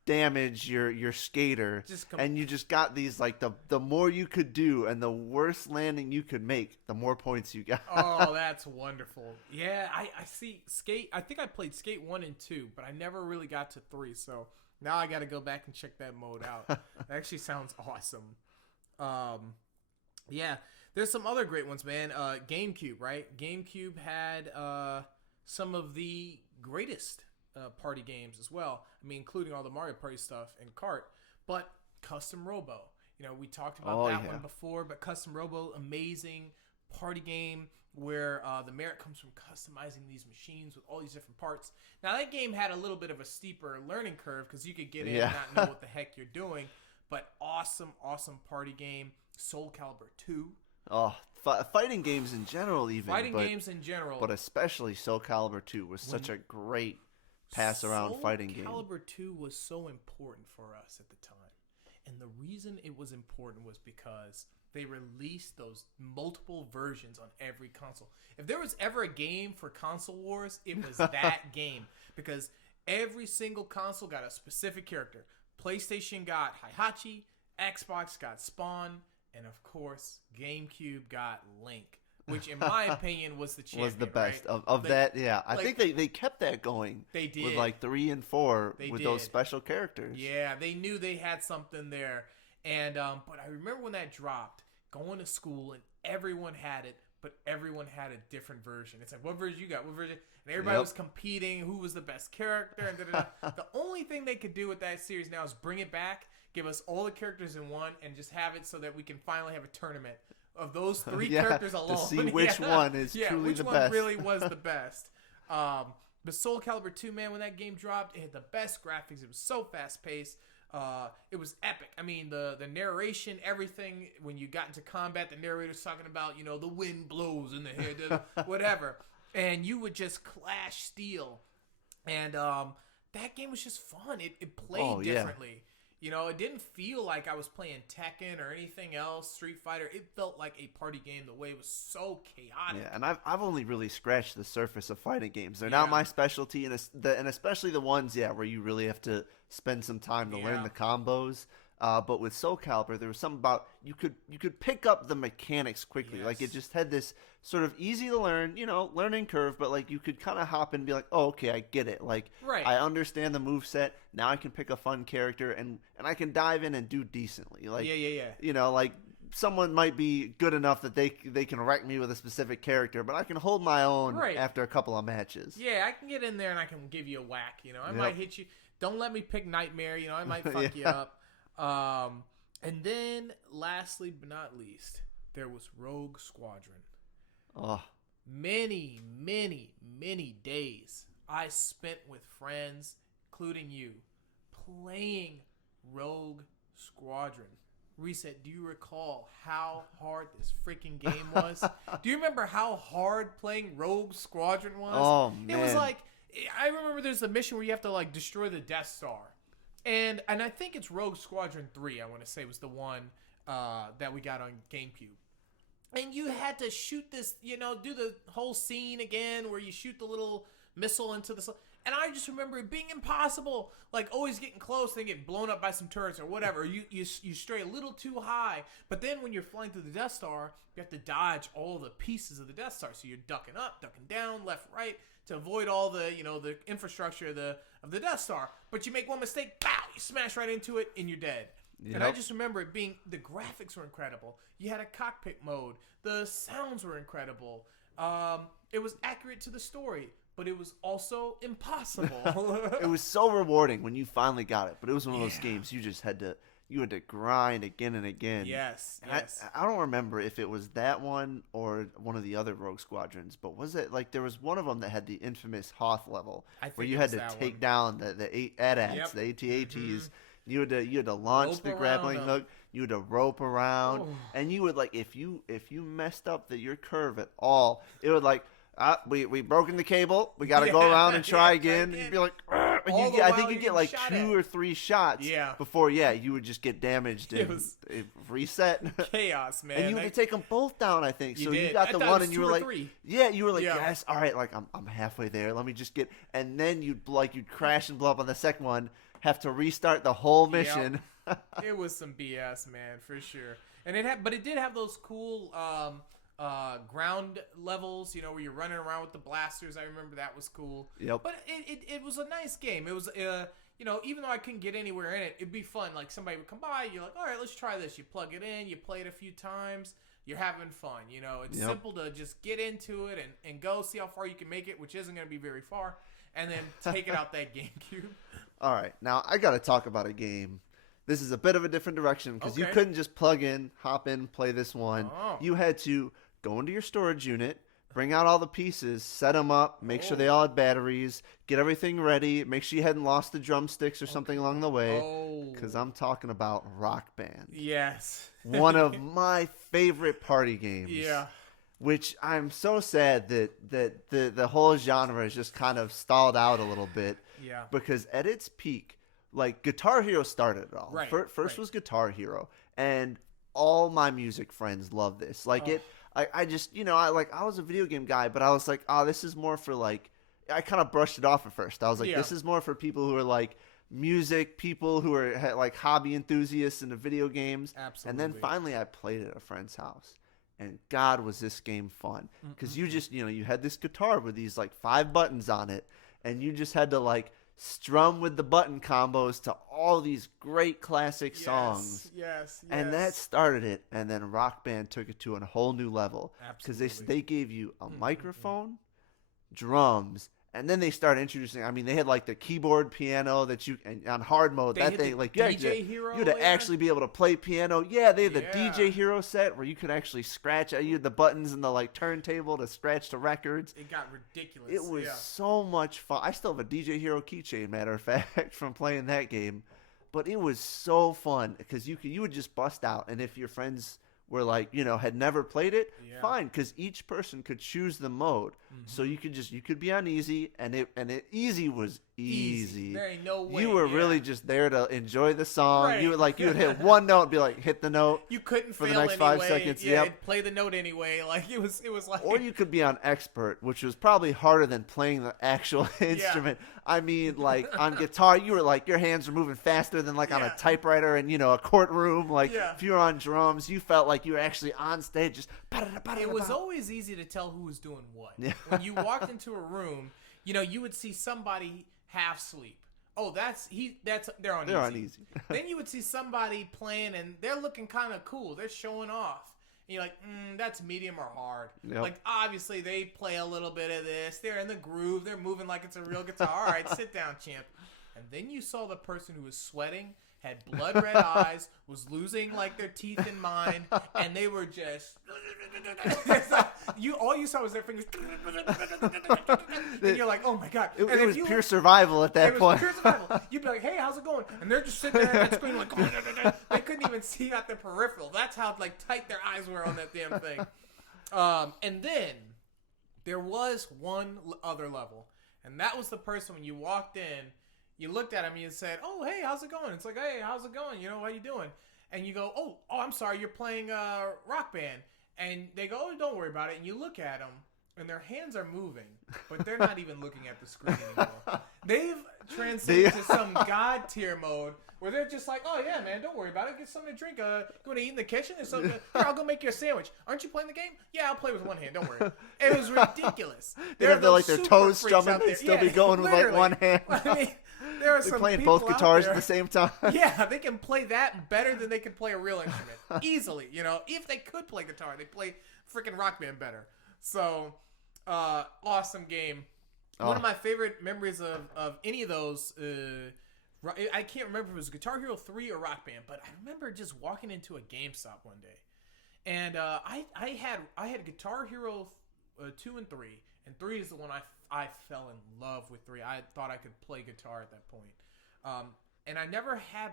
damage your skater. And you just got these, like, the more you could do and the worse landing you could make, the more points you got. Oh, that's wonderful. Yeah, I see Skate. I think I played Skate 1 and 2, but I never really got to 3. So now I got to go back and check that mode out. That actually sounds awesome. Yeah. There's some other great ones, man. GameCube, right? GameCube had some of the greatest party games as well. I mean, including all the Mario Party stuff and Kart. But Custom Robo. You know, we talked about that one before, but Custom Robo, amazing party game where the merit comes from customizing these machines with all these different parts. Now, that game had a little bit of a steeper learning curve because you could get in and not know what the heck you're doing. But awesome, awesome party game. Soul Calibur 2. Oh, fighting games in general, even. Games in general. But especially Soul Calibur 2 was such a great pass-around fighting game. Soul Calibur 2 was so important for us at the time. And the reason it was important was because they released those multiple versions on every console. If there was ever a game for console wars, it was that game. Because every single console got a specific character. PlayStation got Heihachi, Xbox got Spawn, and of course, GameCube got Link, which in my opinion was the champion. Was the best right? of that, yeah. I think they kept that going. They did. With like 3 and 4 with those special characters. Yeah, they knew they had something there. And but I remember when that dropped, going to school and everyone had it, but everyone had a different version. It's like, what version you got? What version? And everybody was competing who was the best character. And the only thing they could do with that series now is bring it back, give us all the characters in one, and just have it so that we can finally have a tournament of those 3 characters alone. To see which one is truly the best. Which one really was the best. But Soul Calibur 2, man, when that game dropped, it had the best graphics. It was so fast-paced. It was epic. I mean, the narration, everything, when you got into combat, the narrator's talking about, you know, the wind blows in the head, whatever. And you would just clash steel. And that game was just fun. It played differently. You know, it didn't feel like I was playing Tekken or anything else, Street Fighter. It felt like a party game the way it was so chaotic. Yeah, and I've only really scratched the surface of fighting games. They're not my specialty, and especially the ones, where you really have to spend some time to learn the combos. But with Soul Calibur, there was something about you could pick up the mechanics quickly. Yes. Like it just had this sort of easy to learn, learning curve. But like you could kind of hop in and be like, oh, okay, I get it. Like I understand the moveset. Now I can pick a fun character and I can dive in and do decently. Like like someone might be good enough that they can wreck me with a specific character, but I can hold my own after a couple of matches. Yeah, I can get in there and I can give you a whack. I might hit you. Don't let me pick Nightmare. I might fuck you up. And then, lastly but not least, there was Rogue Squadron. Oh. Many, many, many days I spent with friends, including you, playing Rogue Squadron. Reset, do you recall how hard this freaking game was? Do you remember how hard playing Rogue Squadron was? Oh, man. It was like, I remember there's a mission where you have to, like, destroy the Death Star. And I think it's Rogue Squadron 3, I want to say, was the one that we got on GameCube. And you had to shoot this, do the whole scene again where you shoot the little missile into the... And I just remember it being impossible. Like, always getting close, then getting blown up by some turrets or whatever. You stray a little too high. But then when you're flying through the Death Star, you have to dodge all the pieces of the Death Star. So you're ducking up, ducking down, left, right, to avoid all the, the infrastructure of the Death Star. But you make one mistake, pow, you smash right into it, and you're dead. Yep. And I just remember it being, the graphics were incredible. You had a cockpit mode. The sounds were incredible. It was accurate to the story, but it was also impossible. It was so rewarding when you finally got it, but it was one of those games you just had to grind again and again. Yes, and I don't remember if it was that one or one of the other Rogue Squadrons, but was it like there was one of them that had the infamous Hoth level where you had to take down the AT-ATs, the AT-ATs. Mm-hmm. You had to launch the grappling hook. You had to rope around, and you would like if you messed up your curve at all, it would like we broken the cable. We got to go around and try again. And you'd be like, I think you get like 2 or 3 shots before you would just get damaged and reset. Chaos, man. And you had to take them both down, I think. So you got the one, and you were like, yes, all right, like I'm halfway there. Let me just get, and then you'd crash and blow up on the second one. Have to restart the whole mission. Yep. It was some BS, man, for sure. And it did have those cool ground levels, where you're running around with the blasters. I remember that was cool. Yep. But it was a nice game. It was even though I couldn't get anywhere in it, it'd be fun. Like somebody would come by, you're like, all right, let's try this. You plug it in, you play it a few times, you're having fun. It's simple to just get into it and go see how far you can make it, which isn't going to be very far, and then take it out that GameCube. All right, now I got to talk about a game. This is a bit of a different direction because you couldn't just plug in, hop in, play this one. Oh. You had to go into your storage unit, bring out all the pieces, set them up, make sure they all had batteries, get everything ready, make sure you hadn't lost the drumsticks or something along the way. Because I'm talking about Rock Band. Yes. One of my favorite party games. Yeah. Which I'm so sad that the whole genre has just kind of stalled out a little bit. Yeah. Because at its peak, like Guitar Hero started it all. Right. First was Guitar Hero, and all my music friends love this. Like I just I was a video game guy, but I was like, this is more for like. I kind of brushed it off at first. I was like, this is more for people who are like music people who are like hobby enthusiasts into video games. Absolutely. And then finally, I played it at a friend's house. And God, was this game fun. Because you just, you had this guitar with these like 5 buttons on it. And you just had to like strum with the button combos to all these great classic songs. Yes. And that started it. And then Rock Band took it to a whole new level. Absolutely. Because they gave you a microphone, drums, and then they started introducing. I mean, they had like the keyboard piano that and on hard mode. They that had thing, the like DJ Hero. you had to actually be able to play piano. Yeah, they had the DJ Hero set where you could actually scratch. You had the buttons and the like turntable to scratch the records. It got ridiculous. It was so much fun. I still have a DJ Hero keychain, matter of fact, from playing that game. But it was so fun because you would just bust out, and if your friends were like, had never played it, fine, because each person could choose the mode. So you could be on easy, and easy was easy. There ain't no way. You were really just there to enjoy the song. Right. You would hit one note and be like, hit the note. You couldn't for fail the next anyway. 5 seconds. Yeah, play the note anyway. Like it was like. Or you could be on expert, which was probably harder than playing the actual instrument. I mean, like on guitar, you were like your hands were moving faster than like on a typewriter in a courtroom. Like if you were on drums, you felt like you were actually on stage. Just it was always easy to tell who was doing what. Yeah. When you walked into a room, you would see somebody half asleep. Oh, they're on easy. Then you would see somebody playing and they're looking kind of cool. They're showing off. And you're like, that's medium or hard. Yep. Like, obviously, they play a little bit of this. They're in the groove. They're moving like it's a real guitar. All right, sit down, champ. And then you saw the person who was sweating, had blood red eyes, was losing like their teeth in mind, and they were just all you saw was their fingers, and you're like, oh my god! It was pure survival at that point. It was pure survival. You'd be like, hey, how's it going? And they're just sitting there and screaming like, they couldn't even see out their peripheral. That's how like tight their eyes were on that damn thing. And then there was one other level, and that was the person when you walked in. You looked at him and you said, "Oh, hey, how's it going?" It's like, "Hey, how's it going? You know, how you doing?" And you go, "Oh, I'm sorry, you're playing Rock Band." And they go, "Oh, don't worry about it." And you look at them, and their hands are moving, but they're not even looking at the screen anymore. They've transcended to some god tier mode where they're just like, "Oh yeah, man, don't worry about it. Get something to drink. You want to eat in the kitchen? Or something? Here, I'll go make you a sandwich. Aren't you playing the game? Yeah, I'll play with one hand. Don't worry." It was ridiculous. They have like their toes strumming. They'd still be going with like one hand. I mean, there are They're some playing people both guitars out at there. the same time. Yeah, they can play that better than they can play a real instrument easily. You know, if they could play guitar, they play freaking Rock Band better. So, awesome game. One of my favorite memories of any of those. I can't remember if it was Guitar Hero 3 or Rock Band, but I remember just walking into a GameStop one day, and I had Guitar Hero 2 and 3, and 3 is the one I fell in love with. 3. I thought I could play guitar at that point. And I never had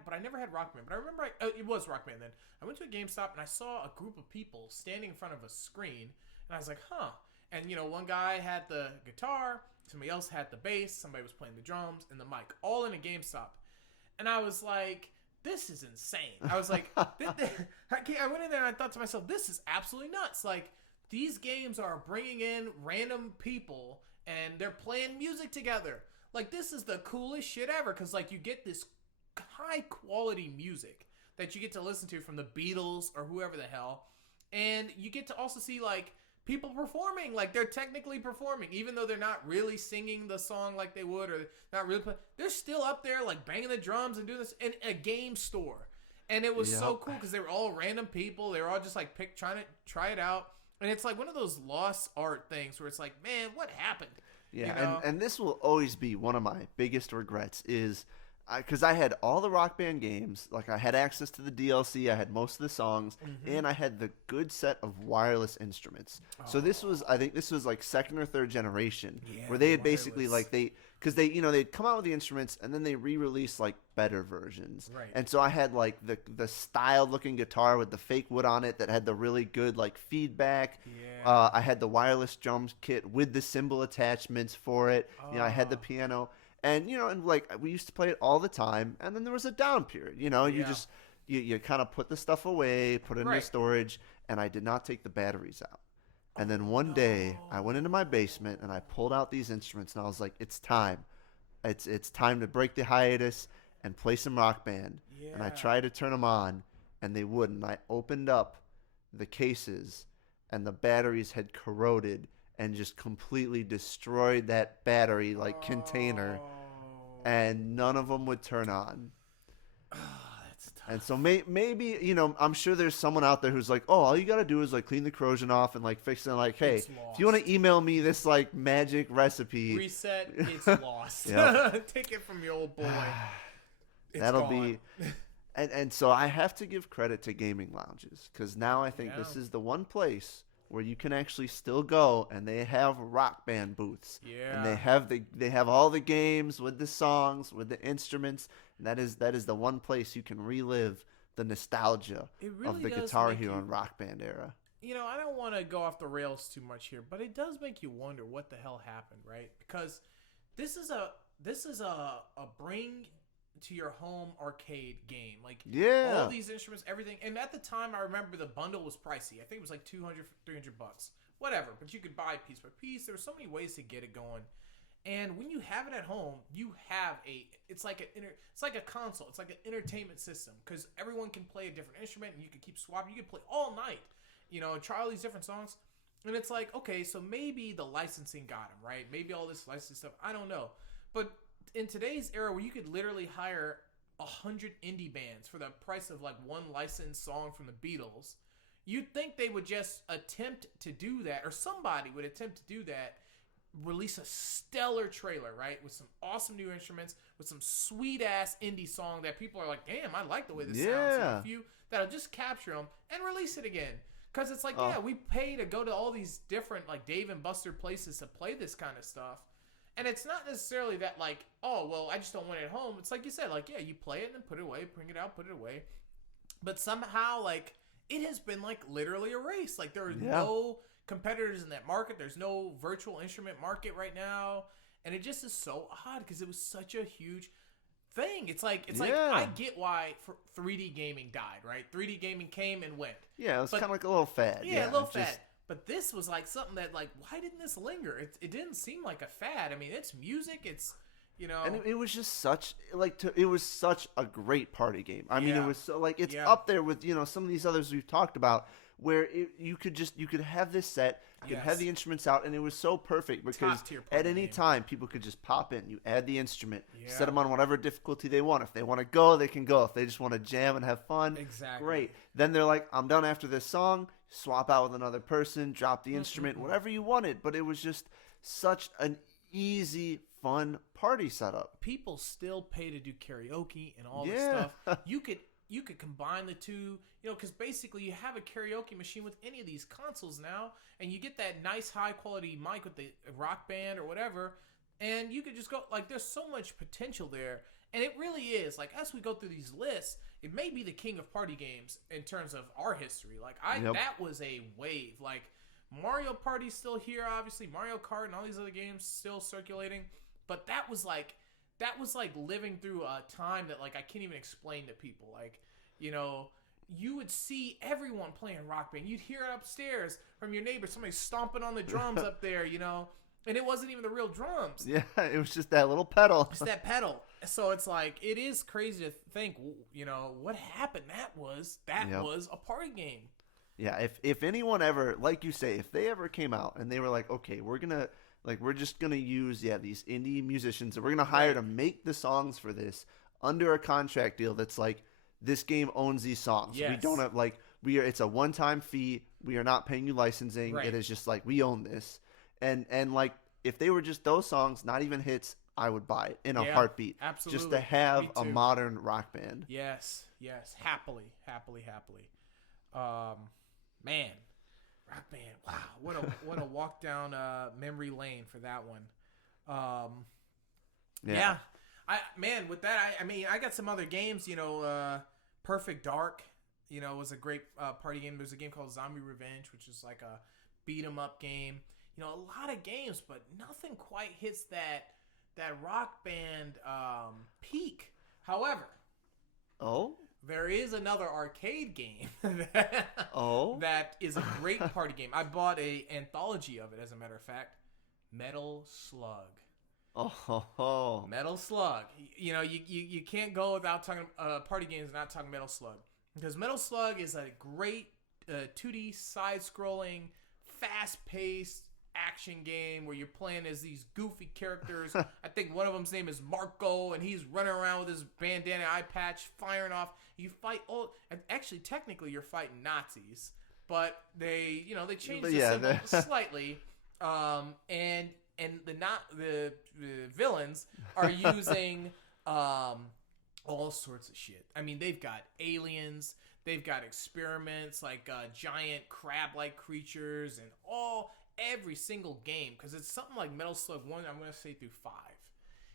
Rock Band. But I remember it was Rock Band then. I went to a GameStop and I saw a group of people standing in front of a screen, and I was like, huh. And one guy had the guitar, somebody else had the bass, somebody was playing the drums and the mic, all in a GameStop. And I was like, this is insane. I was like, I went in there and I thought to myself, this is absolutely nuts. Like, these games are bringing in random people and they're playing music together. Like, this is the coolest shit ever, because like you get this high quality music that you get to listen to from the Beatles or whoever the hell, and you get to also see like people performing, like they're technically performing, even though they're not really singing the song like they would, or not really they're still up there like banging the drums and doing this in a game store. And it was so cool because they were all random people. They were all just like trying to try it out, and it's like one of those lost art things where it's like, man, what happened? Yeah, and this will always be one of my biggest regrets is because I had all the Rock Band games. Like, I had access to the DLC, I had most of the songs, and I had the good set of wireless instruments. So I think this was like second or third generation, where they had basically like because they'd come out with the instruments and then they re-release like better versions. Right. And so I had like the styled looking guitar with the fake wood on it that had the really good like feedback. Yeah. I had the wireless drums kit with the cymbal attachments for it. I had the piano. And, and like we used to play it all the time. And then there was a down period, you just, you kind of put the stuff away, put it in the storage. And I did not take the batteries out. And then one day I went into my basement and I pulled out these instruments and I was like, it's time. It's time to break the hiatus and play some Rock Band. Yeah. And I tried to turn them on and they wouldn't. I opened up the cases and the batteries had corroded and just completely destroyed that battery container, and none of them would turn on. That's tough. And so maybe I'm sure there's someone out there who's like, oh, all you gotta do is like clean the corrosion off and like fix it. And like, hey, if you want to email me this like magic recipe, reset, it's lost. Take it from your old boy. That'll be. And so I have to give credit to gaming lounges, because now I think this is the one place where you can actually still go and they have Rock Band booths. Yeah. And they have all the games with the songs, with the instruments. And that is the one place you can relive the nostalgia of the Guitar Hero and Rock Band era. I don't want to go off the rails too much here, but it does make you wonder what the hell happened, right? Because this is a bring to your home arcade game. Like, all these instruments, everything. And at the time, I remember the bundle was pricey. I think it was like $200, $300, whatever. But you could buy piece by piece. There were so many ways to get it going. And when you have it at home, you have it's like a console. It's like an entertainment system, because everyone can play a different instrument and you can keep swapping. You can play all night, and try all these different songs. And it's like, okay, so maybe the licensing got him, right? Maybe all this licensing stuff, I don't know. But in today's era, where you could literally hire 100 indie bands for the price of like one licensed song from the Beatles, you'd think they would just attempt to do that, or somebody would attempt to do that, release a stellar trailer, right, with some awesome new instruments, with some sweet ass indie song that people are like, damn, I like the way this sounds. And a few that'll just capture them and release it again. Because it's like, we pay to go to all these different like Dave and Buster places to play this kind of stuff. And it's not necessarily that like, oh, well, I just don't want it at home. It's like you said, like, you play it and then put it away, bring it out, put it away. But somehow, like, it has been like literally erased. Like, there are no competitors in that market. There's no virtual instrument market right now. And it just is so odd, because it was such a huge thing. It's like Yeah. I get why 3D gaming died, right? 3D gaming came and went. Yeah, it was kind of like a little fad. Yeah, a little fad. But this was like something that, like, why didn't this linger? It didn't seem like a fad. I mean, it's music. It's, you know, and it was just such it was such a great party game. I mean, it Yeah. was so like it's Yeah. up there with some of these others we've talked about, where you could have this set, you could have Yes. the instruments out, and it was so perfect because Top-tier at party any game. time people could just pop in. You add the instrument, Yeah. set them on whatever difficulty they want. If they want to go, they can go. If they just want to jam and have fun, Exactly. great. Then they're like, I'm done after this song. Swap out with another person, drop the instrument, whatever you wanted. But it was just such an easy, fun party setup. People still pay to do karaoke and all this Yeah. stuff. You could combine the two, because basically you have a karaoke machine with any of these consoles now, and you get that nice high quality mic with the Rock Band or whatever, and you could just go, like, there's so much potential there. And it really is, like, as we go through these lists, it may be the king of party games in terms of our history. Like, Yep. that was a wave. Like, Mario Party's still here, obviously. Mario Kart and all these other games still circulating. But that was like living through a time that, like, I can't even explain to people. Like, you would see everyone playing Rock Band. You'd hear it upstairs from your neighbor, somebody stomping on the drums up there, and it wasn't even the real drums. Yeah, it was just that little pedal. It's that pedal. So it's like, it is crazy to think, what happened. That was a party game. Yeah, if anyone ever, like you say, if they ever came out and they were like, okay, we're just gonna use these indie musicians and we're gonna hire to make the songs for this under a contract deal that's like, this game owns these songs. Yes. We don't have it's a one-time fee. We are not paying you licensing. Right. It is just like, we own this. And like, if they were just those songs, not even hits, I would buy it in a heartbeat. Absolutely. Just to have Me a too. modern rock band. Yes. Happily. Man, Rock Band. Wow, what a walk down memory lane for that one. Yeah. With that, I got some other games. Perfect Dark. Was a great party game. There's a game called Zombie Revenge, which is like a beat 'em up game. A lot of games, but nothing quite hits that Rock Band peak. However, there is another arcade game that is a great party game. I bought a anthology of it, as a matter of fact. Metal Slug. Metal Slug. You can't go without talking party games and not talking Metal Slug. Because Metal Slug is a great 2D side-scrolling, fast-paced action game where you're playing as these goofy characters. I think one of them's name is Marco, and he's running around with his bandana eye patch, firing off. You fight actually, technically, you're fighting Nazis, but they changed the symbol slightly. And the villains are using all sorts of shit. I mean, they've got aliens, they've got experiments like giant crab-like creatures, and every single game, because it's something like Metal Slug 1, I'm going to say through 5.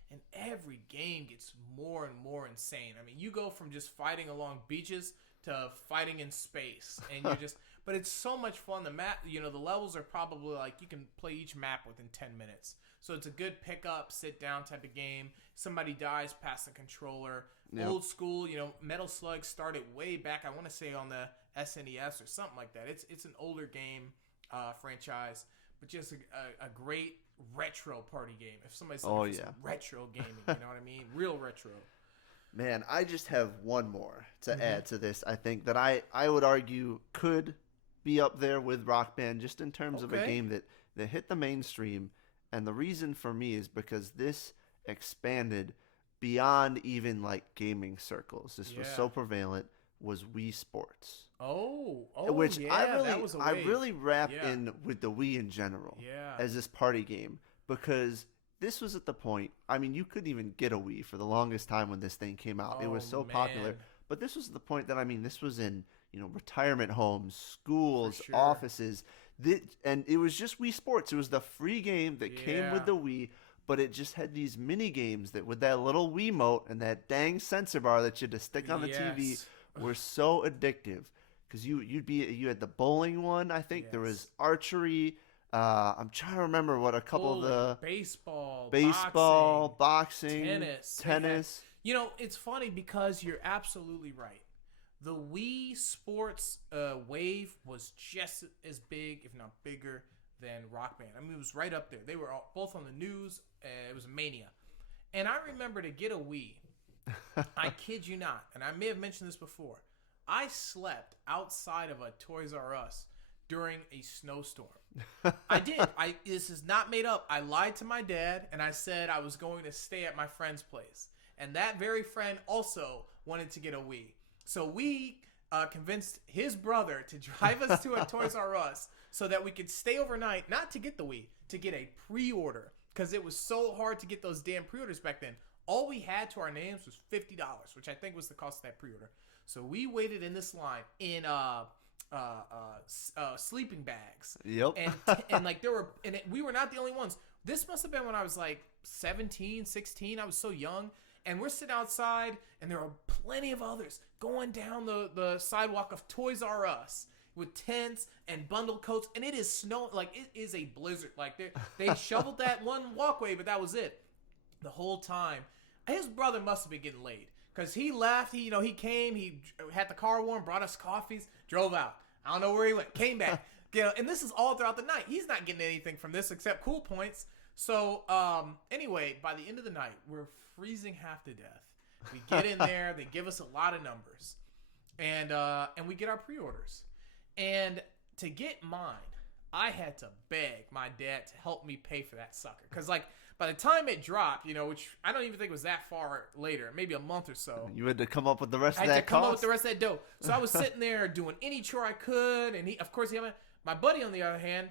And every game gets more and more insane. I mean, you go from just fighting along beaches to fighting in space, and you're just... But it's so much fun. The map, the levels are probably like, you can play each map within 10 minutes. So it's a good pick up, sit down type of game. Somebody dies, pass the controller. Yep. Old school, Metal Slug started way back, I want to say on the SNES or something like that. It's an older game franchise, but just a great retro party game. If somebody's looking for some retro gaming, you know what I mean? Real retro. Man, I just have one more to add to this. I think that I would argue could be up there with Rock Band, just in terms of a game that hit the mainstream. And the reason for me is because this expanded beyond even like gaming circles. This was so prevalent, was Wii Sports. Which I really wrap in with the Wii in general as this party game, because this was at the point, I mean, you couldn't even get a Wii for the longest time when this thing came out. It was so popular. But this was the point that, I mean, this was in, retirement homes, schools, offices. And it was just Wii Sports. It was the free game that came with the Wii, but it just had these mini games that, with that little Wiimote and that dang sensor bar that you had to stick on the TV, were so addictive. Because you had the bowling one, I think. There was archery. I'm trying to remember what a couple of the baseball, boxing, tennis. You know, it's funny because you're absolutely right. The Wii Sports wave was just as big, if not bigger, than Rock Band. I mean, it was right up there. They were both on the news. It was mania. And I remember to get a Wii, I kid you not, and I may have mentioned this before, I slept outside of a Toys R Us during a snowstorm. I did. This is not made up. I lied to my dad, and I said I was going to stay at my friend's place. And that very friend also wanted to get a Wii. So we convinced his brother to drive us to a Toys R Us so that we could stay overnight, not to get the Wii, to get a pre-order. Because it was so hard to get those damn pre-orders back then. All we had to our names was $50, which I think was the cost of that pre-order. So we waited in this line in sleeping bags. Yep. And like we were not the only ones. This must have been when I was like 17, 16. I was so young. And we're sitting outside, and there are plenty of others going down the sidewalk of Toys R Us with tents and bundle coats, and it is snowing. Like, it is a blizzard. Like, they shoveled that one walkway, but that was it. The whole time, his brother must have been getting laid, because he left. He came, he had the car warm, brought us coffees, drove out. I don't know where he went, came back. And this is all throughout the night. He's not getting anything from this except cool points. So, anyway, by the end of the night, we're freezing half to death. We get in there, they give us a lot of numbers, and we get our pre-orders. And to get mine, I had to beg my dad to help me pay for that sucker. Because, like, by the time it dropped, which I don't even think was that far later, maybe a month or so. You had to come up with the rest of that I had to come cost? up with the rest of that dough. So I was sitting there doing any chore I could, and my buddy, on the other hand,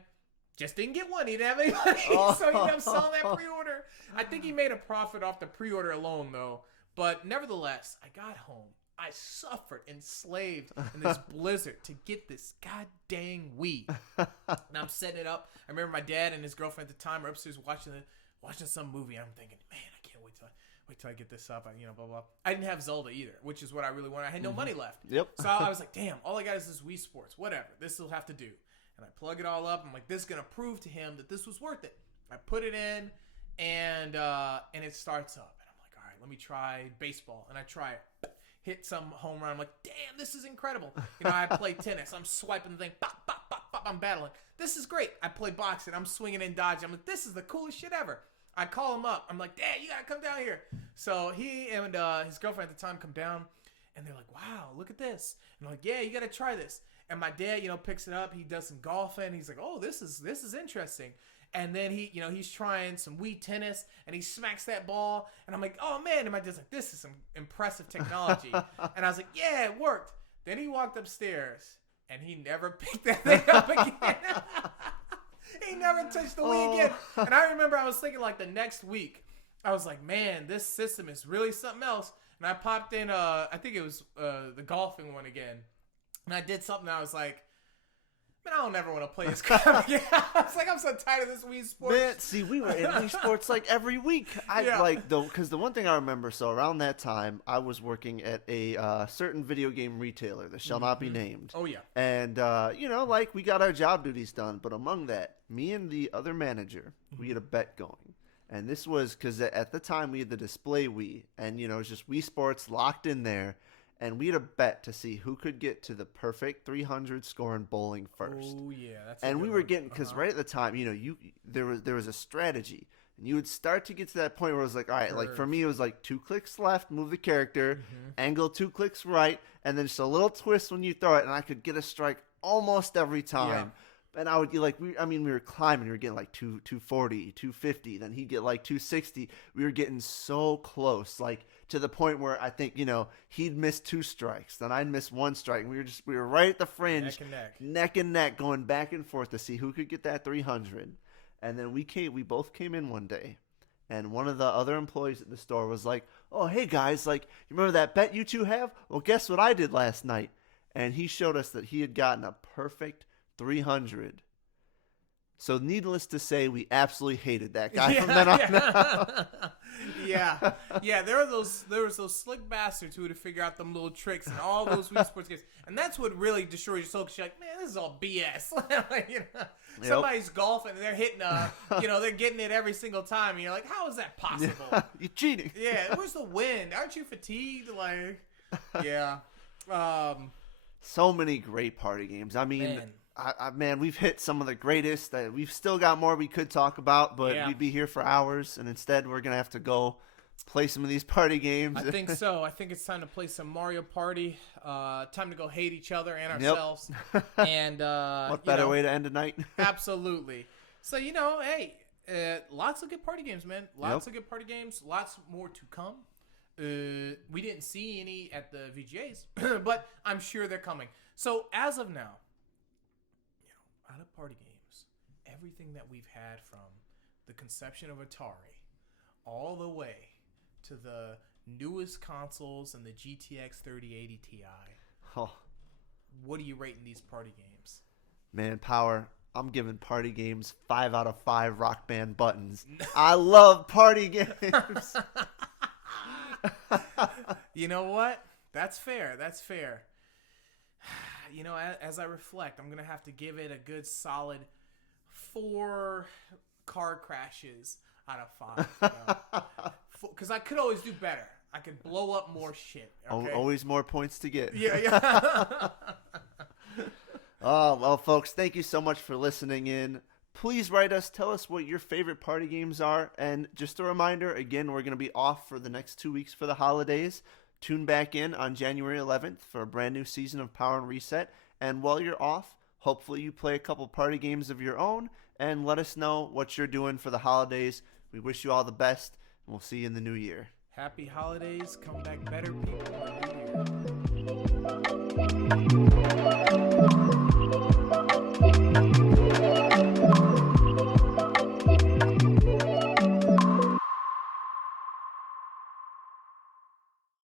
just didn't get one. He didn't have any money, so he ended up selling that pre-order. I think he made a profit off the pre-order alone, though. But nevertheless, I got home. I suffered, enslaved in this blizzard to get this goddamn Wii. And I'm setting it up. I remember my dad and his girlfriend at the time are upstairs watching some movie. I'm thinking, man, I can't wait till I get this up. Blah, blah. I didn't have Zelda either, which is what I really wanted. I had no money left. Yep. So I was like, damn, all I got is this Wii Sports. Whatever. This will have to do. And I plug it all up. I'm like, this is going to prove to him that this was worth it. I put it in, and it starts up. And I'm like, all right, let me try baseball. And I try it. Hit some home run. I'm like, damn, this is incredible. I play tennis. I'm swiping the thing. Pop, pop, pop, pop. I'm battling. This is great. I play boxing. I'm swinging and dodging. I'm like, this is the coolest shit ever. I call him up. I'm like, Dad, you got to come down here. So he and his girlfriend at the time come down, and they're like, wow, look at this. And I'm like, yeah, you got to try this. And my dad, picks it up. He does some golfing. He's like, oh, this is interesting. And then he's trying some Wii tennis, and he smacks that ball. And I'm like, oh, man. And my dad's like, this is some impressive technology. And I was like, yeah, it worked. Then he walked upstairs, and he never picked that thing up again. He never touched the Wii again. And I remember I was thinking, like, the next week, I was like, man, this system is really something else. And I popped in, I think it was the golfing one again. And I did something, I was like, man, I don't ever want to play this crap again. I was like, I'm so tired of this Wii Sports. Man, see, we were in Wii Sports like every week. Because the one thing I remember, so around that time, I was working at a certain video game retailer that shall not be named. Oh, yeah. And, we got our job duties done. But among that, me and the other manager, we had a bet going. And this was because at the time we had the display Wii. And, it was just Wii Sports locked in there. And we had a bet to see who could get to the perfect 300 score in bowling first. Oh yeah, that's. And we were getting, because right at the time, there was a strategy, and you would start to get to that point where it was like, all right, like for me, it was like 2 clicks left, move the character, angle 2 clicks right, and then just a little twist when you throw it, and I could get a strike almost every time. Yeah. And I would we were climbing. We were getting like 240, 250. Then he'd get like 260. We were getting so close, like to the point where I think he'd miss 2 strikes, then I'd miss 1 strike. We were right at the fringe, neck and neck, going back and forth to see who could get that 300. And then we both came in one day, and one of the other employees at the store was like, "Oh, hey guys, like you remember that bet you two have? Well, guess what I did last night?" And he showed us that he had gotten a perfect 300 So needless to say, we absolutely hated that guy from then on out. Yeah. There was those slick bastards who would figure out them little tricks and all those Wii Sports games, and that's what really destroyed your soul. Because you're like, man, this is all BS. Somebody's golfing and they're hitting they're getting it every single time, and you're like, how is that possible? You're cheating. Yeah, where's the wind? Aren't you fatigued? Like, yeah. So many great party games. I mean, man, we've hit some of the greatest. We've still got more we could talk about, but we'd be here for hours, and instead we're going to have to go play some of these party games. I think so. I think it's time to play some Mario Party. Time to go hate each other and ourselves. And what better way to end a night? Absolutely. So, hey, lots of good party games, man. Lots of good party games. Lots more to come. We didn't see any at the VGAs, but I'm sure they're coming. So as of now, out of party games, everything that we've had from the conception of Atari all the way to the newest consoles and the GTX 3080 Ti. Oh. What are you rating these party games? Man, Power, I'm giving party games 5 out of 5 Rock Band buttons. I love party games. You know what? That's fair. As I reflect, I'm going to have to give it a good solid 4 car crashes out of 5. Because I could always do better. I could blow up more shit. Okay? Always more points to get. Yeah. Oh, well, folks, thank you so much for listening in. Please write us. Tell us what your favorite party games are. And just a reminder, again, we're going to be off for the next 2 weeks for the holidays. Tune back in on January 11th for a brand new season of Power and Reset. And while you're off, hopefully you play a couple party games of your own and let us know what you're doing for the holidays. We wish you all the best, and we'll see you in the new year. Happy holidays. Come back better, people. In the new year.